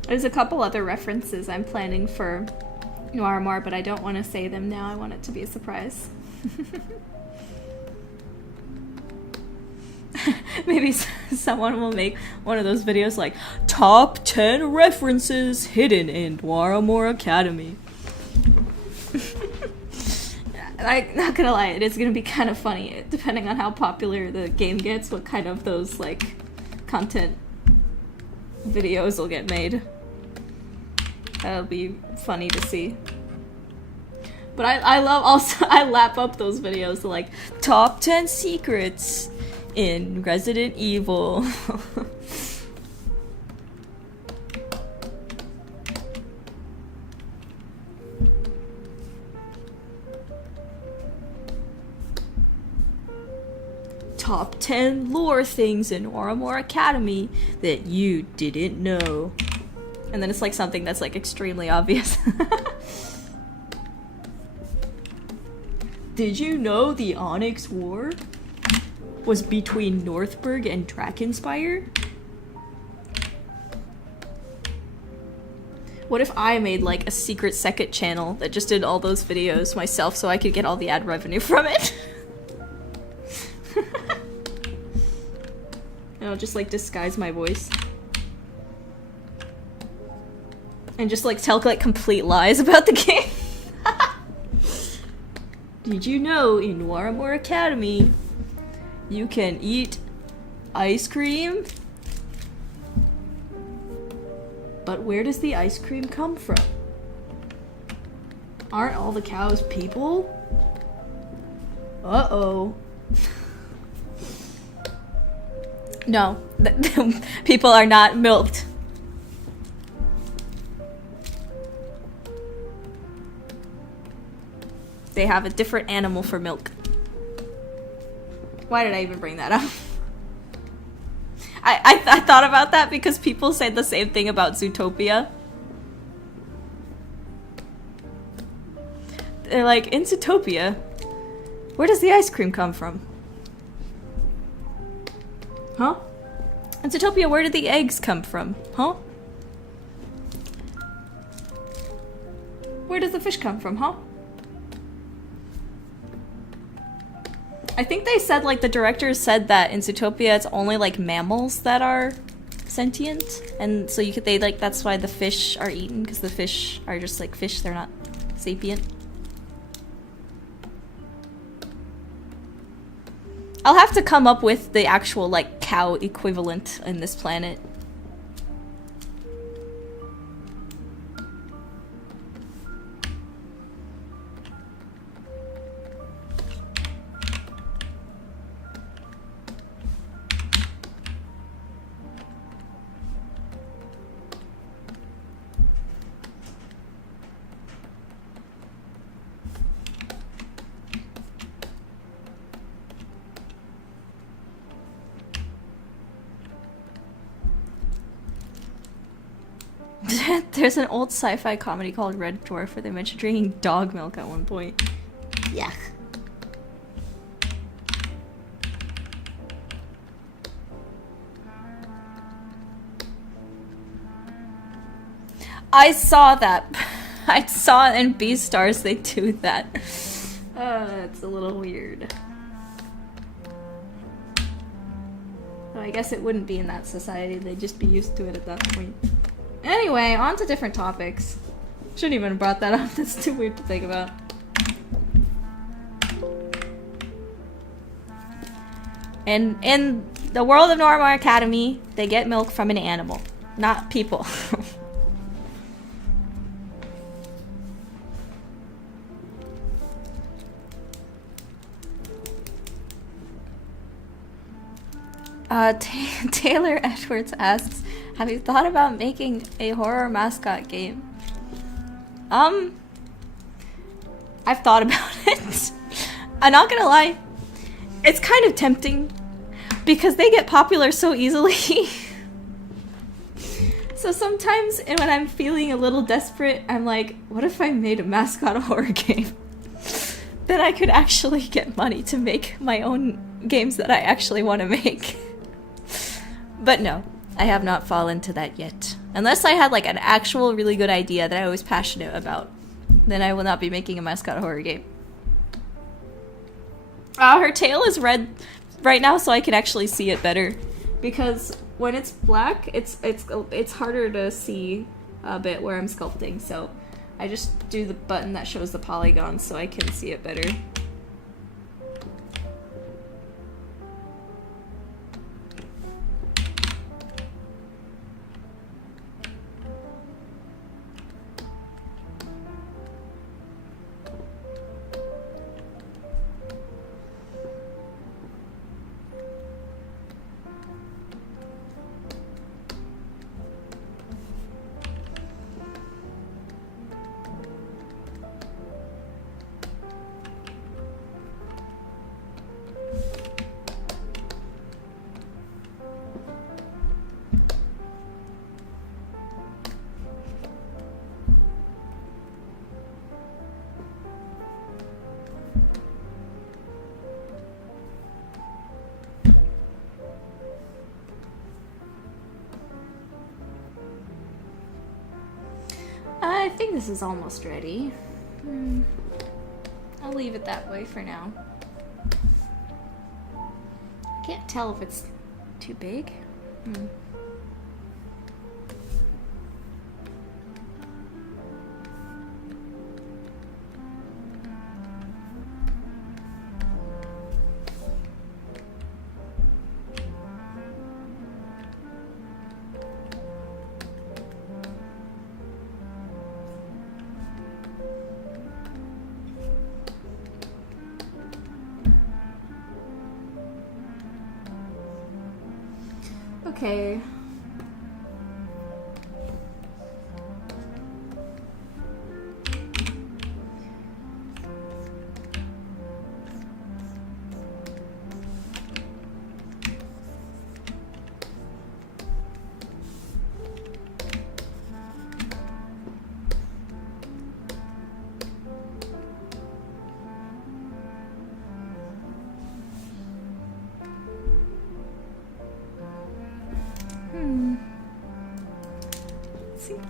There's a couple other references I'm planning for Noir Amour, but I don't want to say them now. I want it to be a surprise. Maybe someone will make one of those videos like, Top 10 references hidden in Noir Amour Academy. I'm not gonna lie, it is gonna be kind of funny, depending on how popular the game gets, what kind of those, like, content videos will get made. That'll be funny to see. But I love also, I lap up those videos like, top 10 secrets in Resident Evil. Top 10 lore things in Noir Amour Academy that you didn't know. And then it's like something that's like extremely obvious. Did you know the Onyx War was between Northburg and Drakkenspire? What if I made like a secret second channel that just did all those videos myself so I could get all the ad revenue from it? And I'll just like disguise my voice. And just like tell like complete lies about the game. Did you know in Warhammer Academy you can eat ice cream? But where does the ice cream come from? Aren't all the cows people? Uh-oh. No, people are not milked. They have a different animal for milk. Why did I even bring that up? I thought about that because people say the same thing about Zootopia. They're like, in Zootopia, where does the ice cream come from? Huh? In Zootopia, where did the eggs come from? Huh? Where does the fish come from? Huh? I think they said, like, the directors said that in Zootopia it's only, like, mammals that are sentient. And so you could, that's why the fish are eaten, because the fish are just, like, fish, they're not sapient. I'll have to come up with the actual, like, cow equivalent in this planet. There's an old sci-fi comedy called Red Dwarf where they mentioned drinking dog milk at one point. Yuck. I saw that. I saw in Beastars they do that. It's a little weird. So I guess it wouldn't be in that society, they'd just be used to it at that point. Anyway, on to different topics. Shouldn't even have brought that up, that's too weird to think about. In the world of Normal Academy, they get milk from an animal, not people. Taylor Edwards asks, have you thought about making a horror mascot game? I've thought about it. I'm not gonna lie, it's kind of tempting because they get popular so easily. So sometimes when I'm feeling a little desperate, I'm like, what if I made a mascot horror game? Then I could actually get money to make my own games that I actually want to make. But no, I have not fallen to that yet. Unless I had like an actual really good idea that I was passionate about, then I will not be making a mascot horror game. Her tail is red right now, so I can actually see it better. Because when it's black, it's harder to see a bit where I'm sculpting. So I just do the button that shows the polygons so I can see it better. I think this is almost ready. I'll leave it that way for now. Can't tell if it's too big. Okay.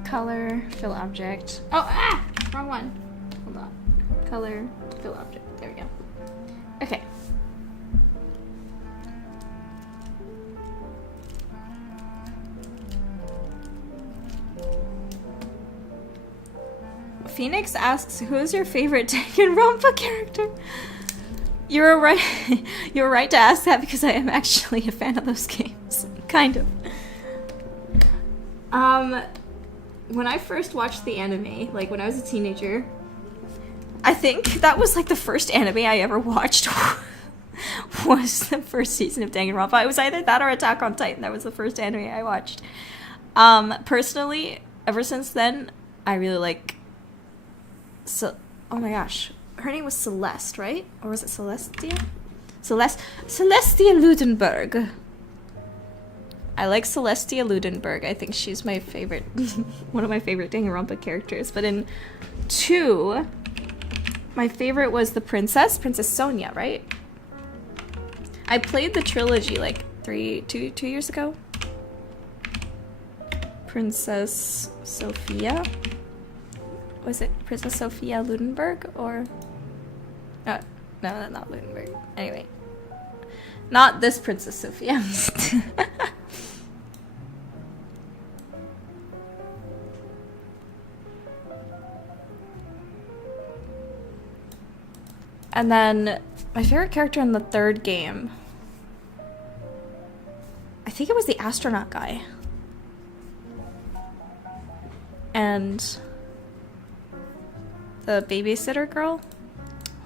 Color, fill object. Oh, wrong one. Hold on. Color, fill object. There we go. Okay. Phoenix asks, "Who's your favorite Danganronpa character?" You're right. You're right to ask that because I am actually a fan of those games, kind of. When I first watched the anime, like when I was a teenager, I think that was like the first anime I ever watched was the first season of Danganronpa. It was either that or Attack on Titan. That was the first anime I watched. Personally, ever since then, I really like... oh my gosh. Her name was Celeste, right? Or was it Celestia? Celestia Ludenberg. I like Celestia Ludenberg. I think she's my favorite, one of my favorite Danganronpa characters. But in 2, my favorite was the Princess Sonia, right? I played the trilogy like 2 years ago. Princess Sophia? Was it Princess Sophia Ludenberg or... no, not Ludenberg. Anyway. Not this Princess Sophia. And then my favorite character in the 3rd game, I think it was the astronaut guy. And the babysitter girl.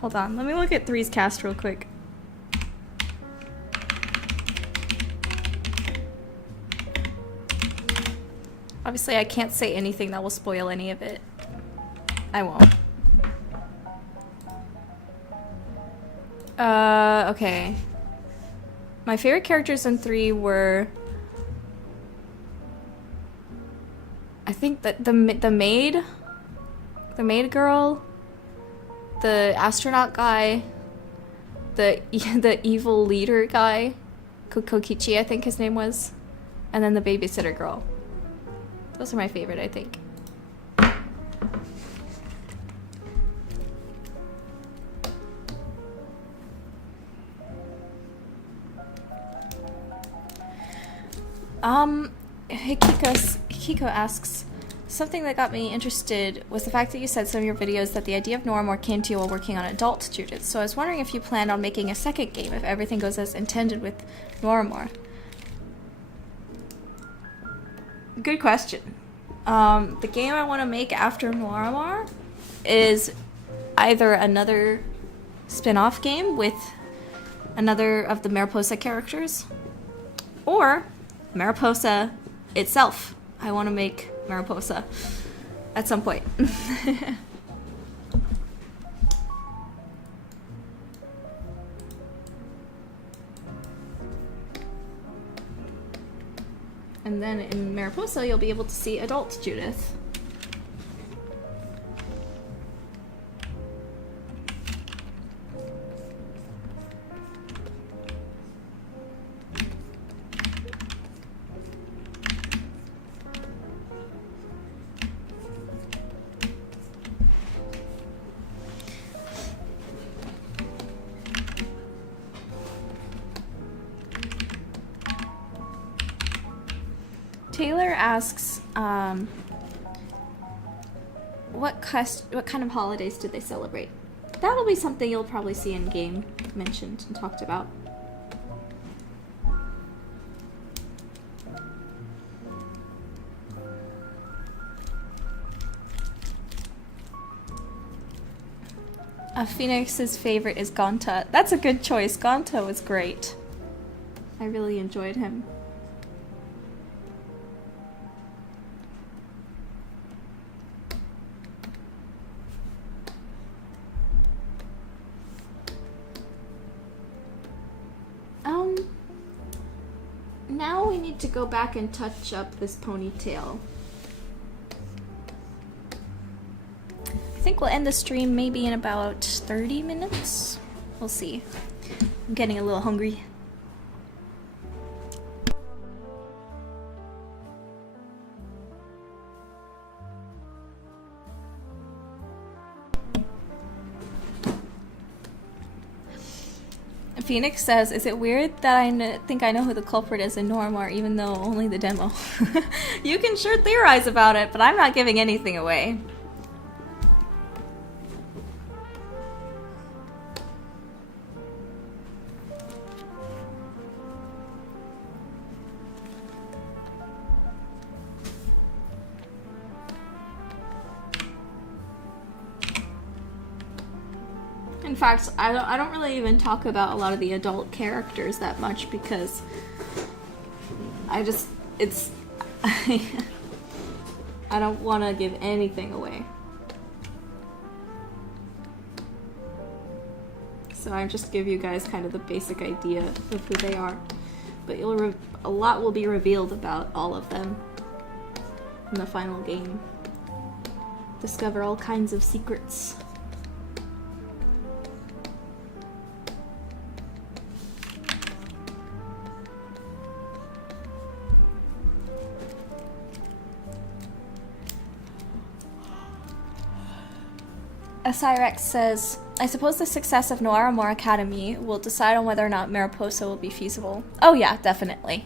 Hold on, let me look at 3's cast real quick. Obviously, I can't say anything that will spoil any of it. I won't. Okay. My favorite characters in 3 were... I think that the maid girl, the astronaut guy, the evil leader guy, Kokichi I think his name was, and then the babysitter girl. Those are my favorite, I think. Hikiko asks, something that got me interested was the fact that you said some of your videos that the idea of Noirmore came to you while working on adult Judith. So I was wondering if you planned on making a second game if everything goes as intended with Noirmore. Good question. The game I want to make after Noirmore is either another spin-off game with another of the Mariposa characters, or Mariposa itself. I want to make Mariposa at some point. And then in Mariposa, you'll be able to see adult Judith. Taylor asks, what kind of holidays do they celebrate? That'll be something you'll probably see in game mentioned and talked about. Phoenix's favorite is Gonta. That's a good choice. Gonta was great. I really enjoyed him. Now we need to go back and touch up this ponytail. I think we'll end the stream maybe in about 30 minutes. We'll see. I'm getting a little hungry. Phoenix says, is it weird that I think I know who the culprit is in Noirmore, even though only the demo? You can sure theorize about it, but I'm not giving anything away. In fact, I don't really even talk about a lot of the adult characters that much because I don't want to give anything away. So I just give you guys kind of the basic idea of who they are, but a lot will be revealed about all of them in the final game. Discover all kinds of secrets. Cyrex says, I suppose the success of Noirmore Academy will decide on whether or not Mariposa will be feasible. Oh yeah, definitely.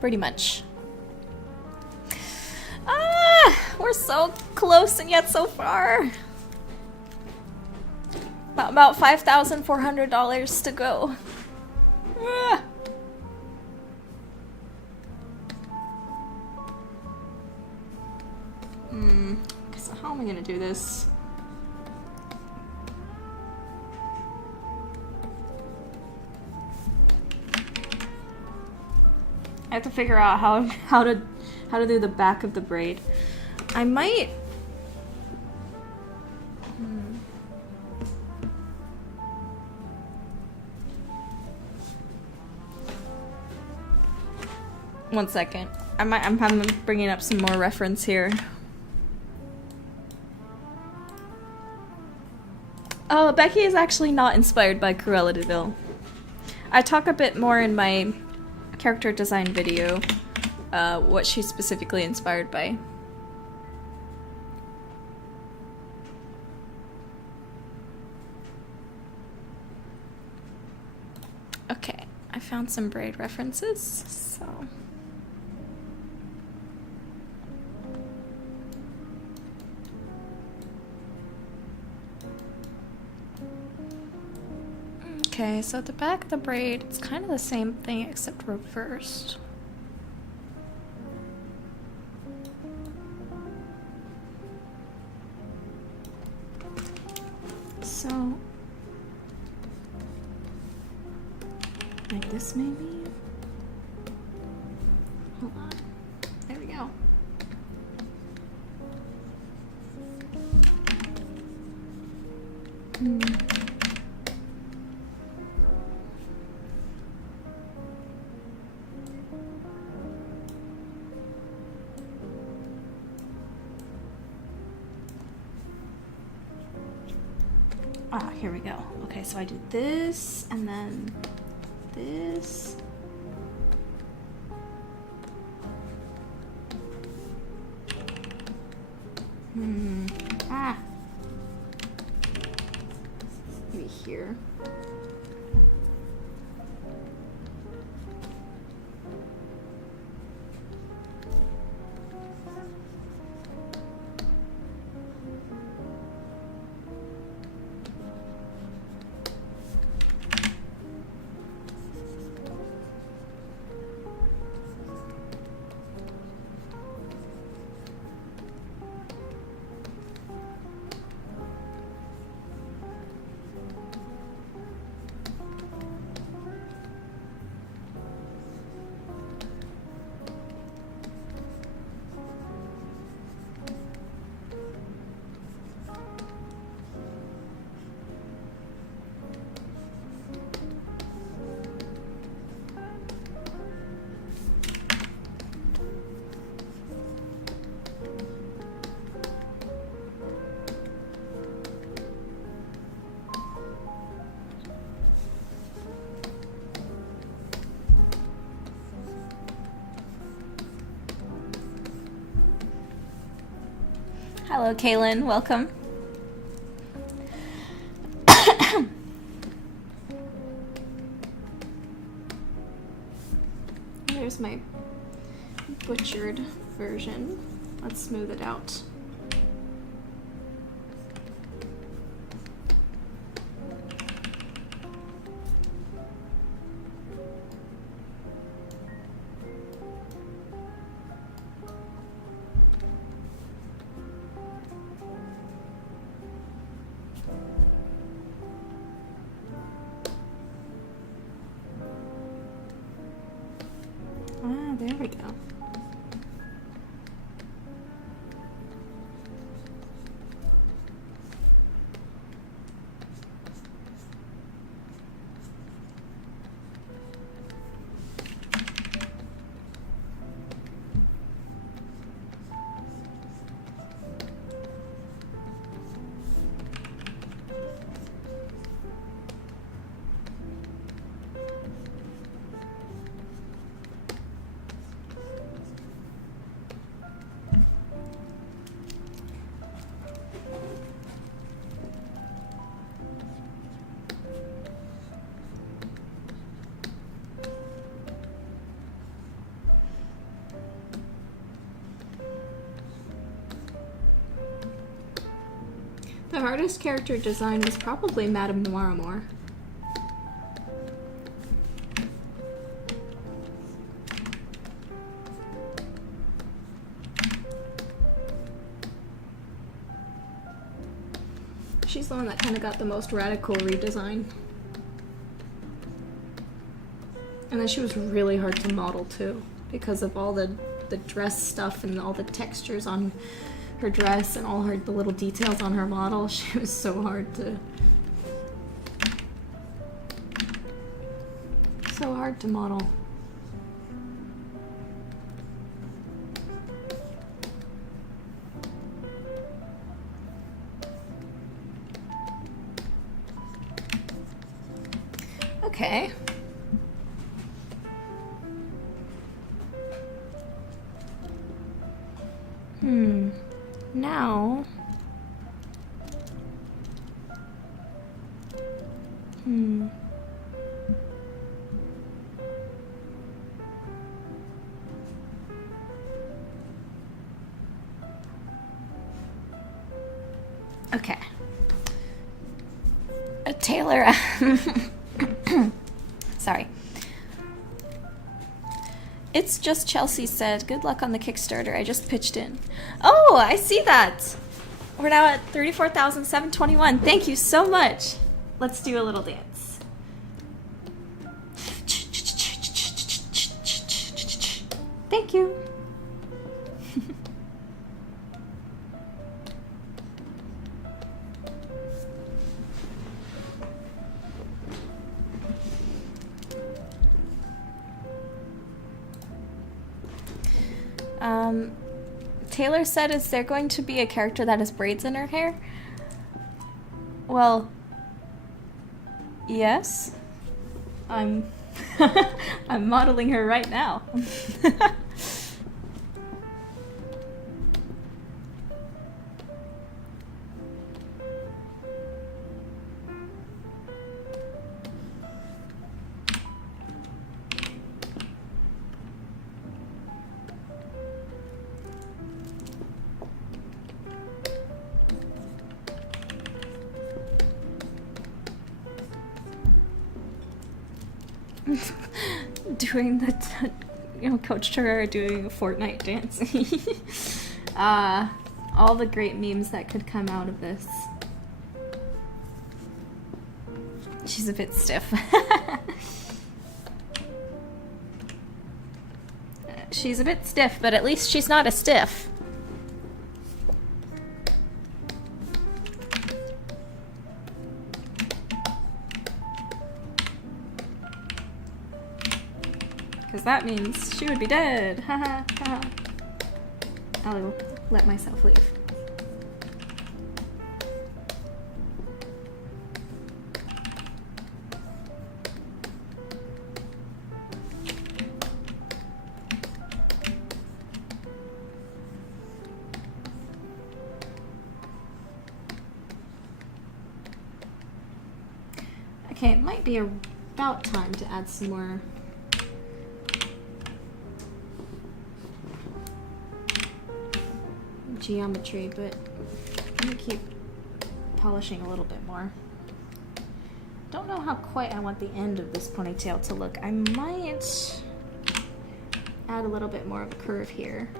Pretty much. Ah! We're so close and yet so far. About $5,400 to go. Ah! So how am I gonna do this? I have to figure out how to do the back of the braid. I might. One second. I'm bringing up some more reference here. Oh, Becky is actually not inspired by Cruella de Vil. I talk a bit more in my character design video, what she's specifically inspired by. Okay, I found some braid references, so... Okay, so at the back of the braid, it's kind of the same thing except reversed. So, like this maybe? Hold on. There we go. Ah, here we go. Okay, so I do this, and then this. Ah. Maybe here. Hello, Kaylin. Welcome. There's my butchered version. Let's smooth it out. Ah, there we go. The hardest character design was probably Madame Noir. She's the one that kind of got the most radical redesign. And then she was really hard to model too, because of all the dress stuff and all the textures on her dress and all the little details on her model. She was so hard to model. Okay. Now. Okay. Taylor. Sorry. It's just Chelsea said, good luck on the Kickstarter. I just pitched in. Oh, I see that. We're now at 34,721. Thank you so much. Let's do a little dance. Thank you. Taylor said, is there going to be a character that has braids in her hair? Well, yes. I'm I'm modeling her right now. Doing the, Coach Terrera doing a Fortnite dance. All the great memes that could come out of this. She's a bit stiff. She's a bit stiff, but at least she's not a stiff. Because that means she would be dead. Haha, haha. I'll let myself leave. Okay, it might be about time to add some more geometry, but I'm gonna keep polishing a little bit more. Don't know how quite I want the end of this ponytail to look. I might add a little bit more of a curve here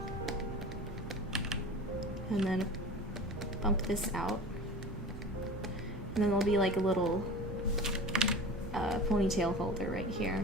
and then bump this out, and then there'll be like a little ponytail holder right here.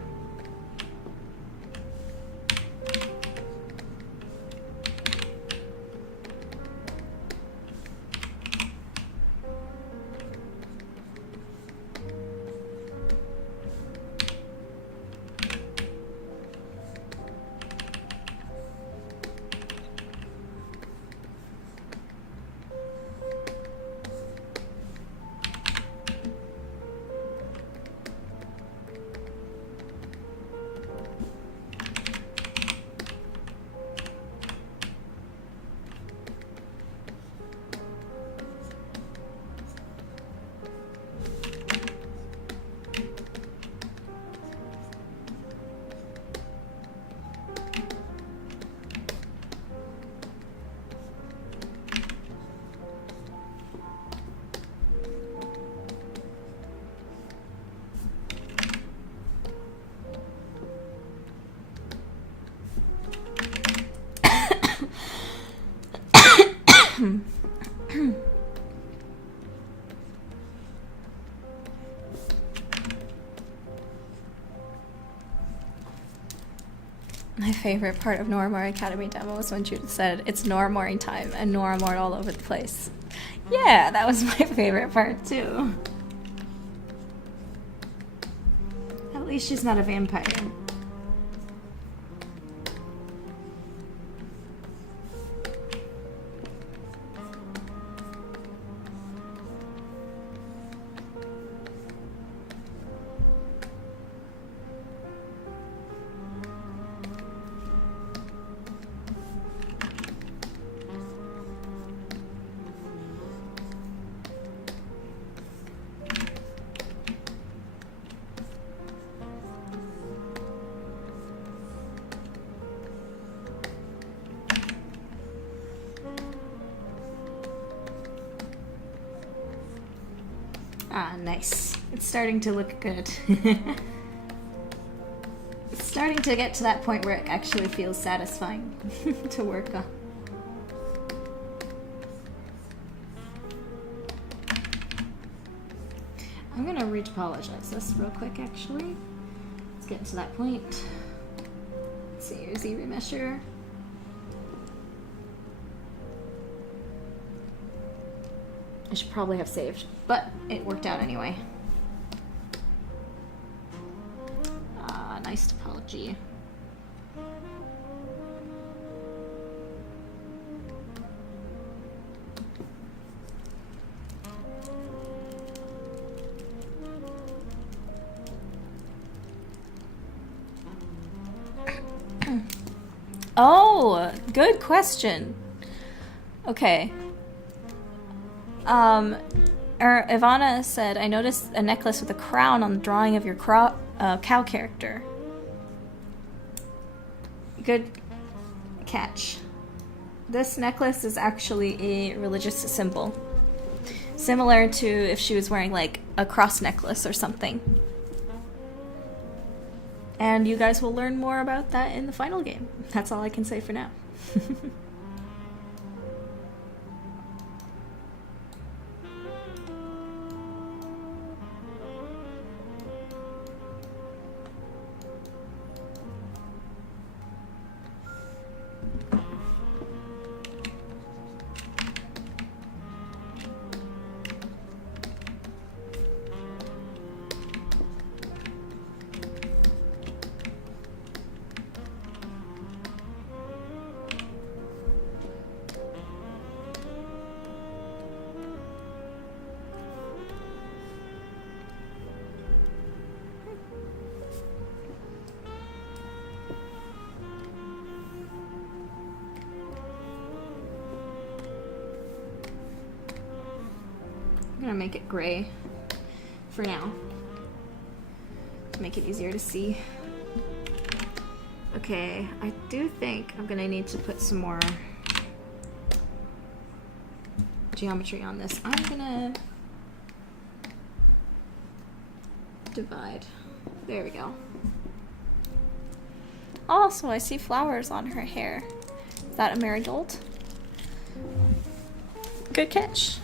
My favorite part of Nora More Academy demo was when Judith said, "It's Nora Mooring time," and Nora Moored all over the place. Yeah, that was my favorite part too. At least she's not a vampire. Ah, nice. It's starting to look good. It's starting to get to that point where it actually feels satisfying to work on. I'm gonna re-apologize this real quick, actually. Let's get to that point. Let's see, your Z remesher. I should probably have saved, but it worked out anyway. Nice topology. Oh, good question. Okay. Ivana said, I noticed a necklace with a crown on the drawing of your cow character. Good catch. This necklace is actually a religious symbol. Similar to if she was wearing like a cross necklace or something. And you guys will learn more about that in the final game. That's all I can say for now. I'm gonna make it gray for now. to make it easier to see. Okay, I do think I'm gonna need to put some more geometry on this. I'm gonna divide. There we go. Also, I see flowers on her hair. Is that a marigold? Good catch.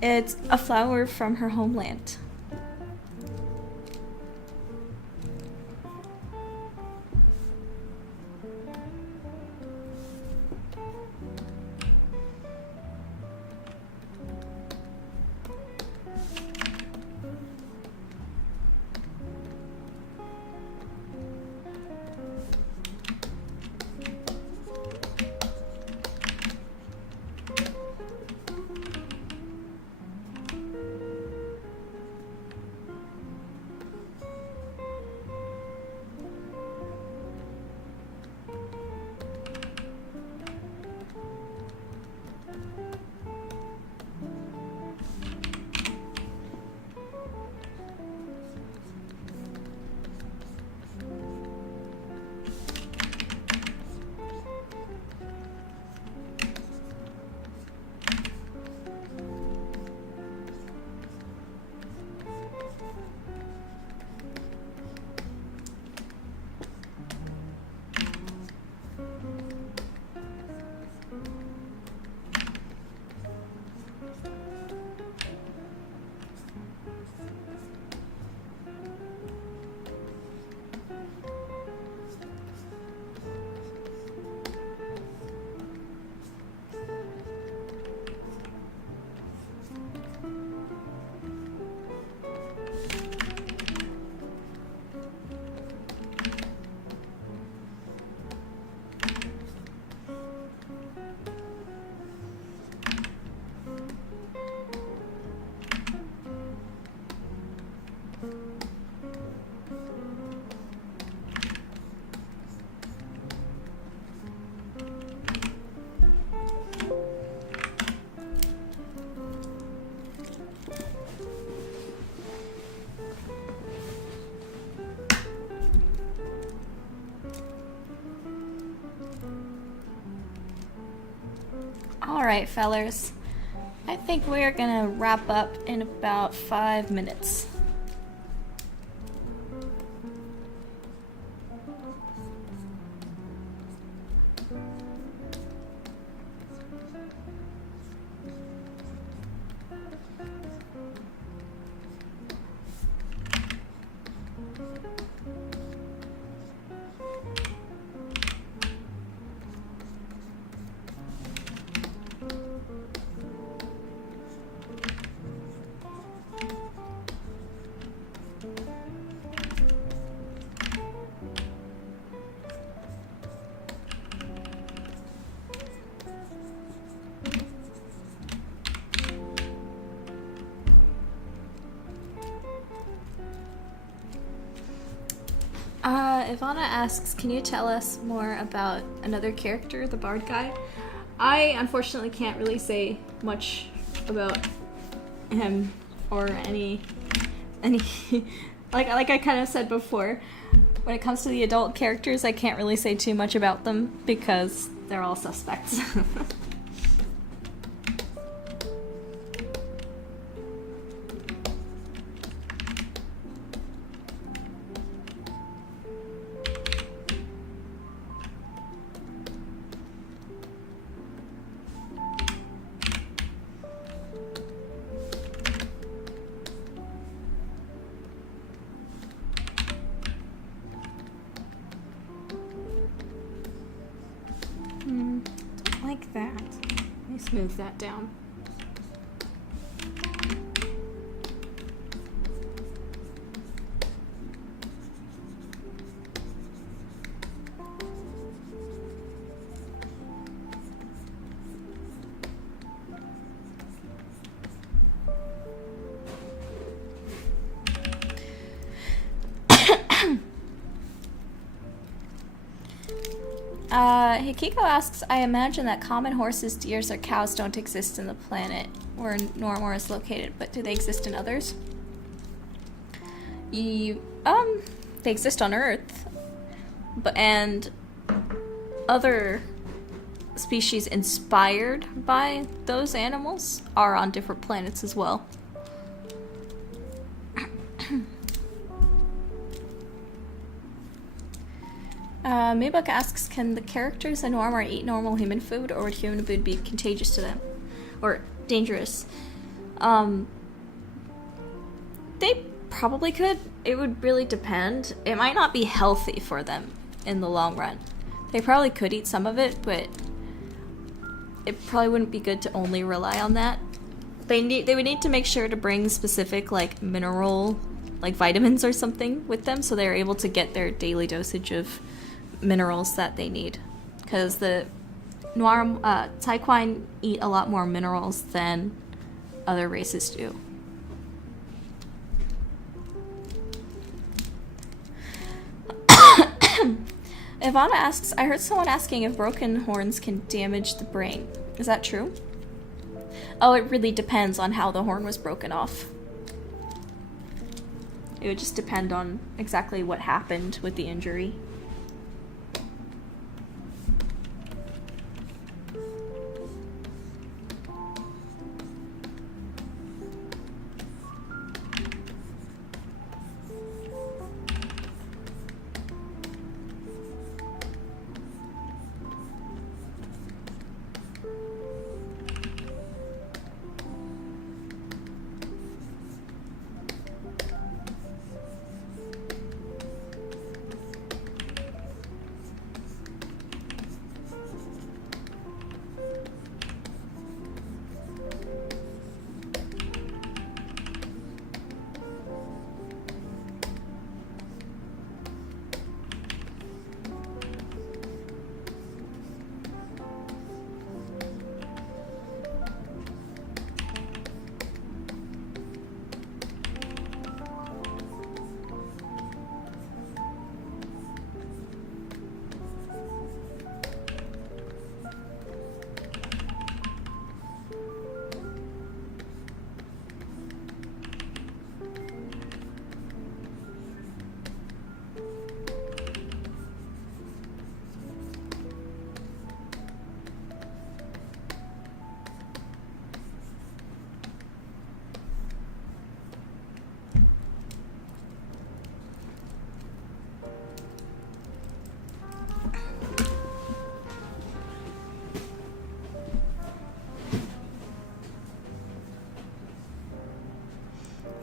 It's a flower from her homeland. Alright, fellers. I think we're gonna wrap up in about 5 minutes. Ivana asks, can you tell us more about another character, the bard guy? I unfortunately can't really say much about him or any like I kind of said before, when it comes to the adult characters, I can't really say too much about them because they're all suspects. Like that. Let me smooth that down. Hikiko asks, I imagine that common horses, deers, or cows don't exist in the planet where Normor is located, but do they exist in others? they exist on Earth, and other species inspired by those animals are on different planets as well. Maybuck asks, can the characters in Noir eat normal human food, or would human food be contagious to them? Or dangerous? They probably could. It would really depend. It might not be healthy for them in the long run. They probably could eat some of it, but it probably wouldn't be good to only rely on that. They would need to make sure to bring specific, like, mineral, like vitamins or something with them, so they're able to get their daily dosage of minerals that they need. Because the Noir, Taekwine eat a lot more minerals than other races do. Ivana asks, I heard someone asking if broken horns can damage the brain. Is that true? Oh, it really depends on how the horn was broken off. It would just depend on exactly what happened with the injury.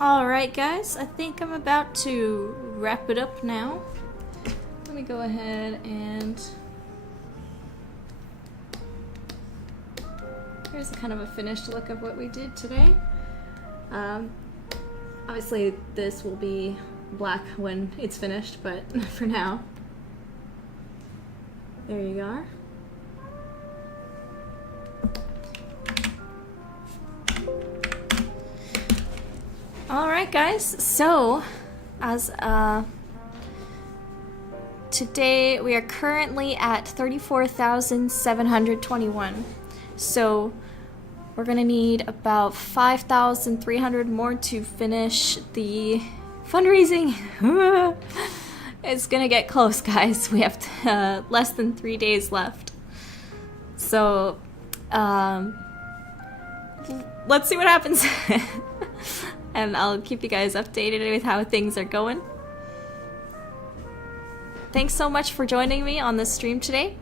Alright guys, I think I'm about to wrap it up now. Let me go ahead and... here's a kind of a finished look of what we did today. Obviously this will be black when it's finished, but for now, there you are. Alright guys, so as today we are currently at 34,721. So we're gonna need about 5,300 more to finish the fundraising. It's gonna get close, guys. We have less than 3 days left. So let's see what happens. And I'll keep you guys updated with how things are going. Thanks so much for joining me on this stream today.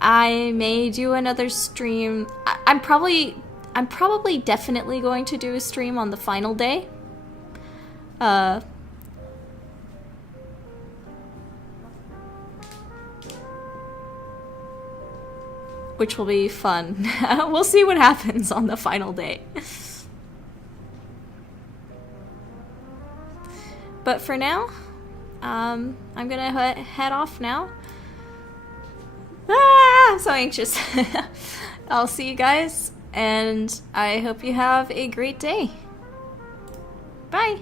I may do another stream. I'm probably definitely going to do a stream on the final day. Which will be fun. We'll see what happens on the final day. But for now, I'm gonna head off now. I'm so anxious. I'll see you guys, and I hope you have a great day. Bye!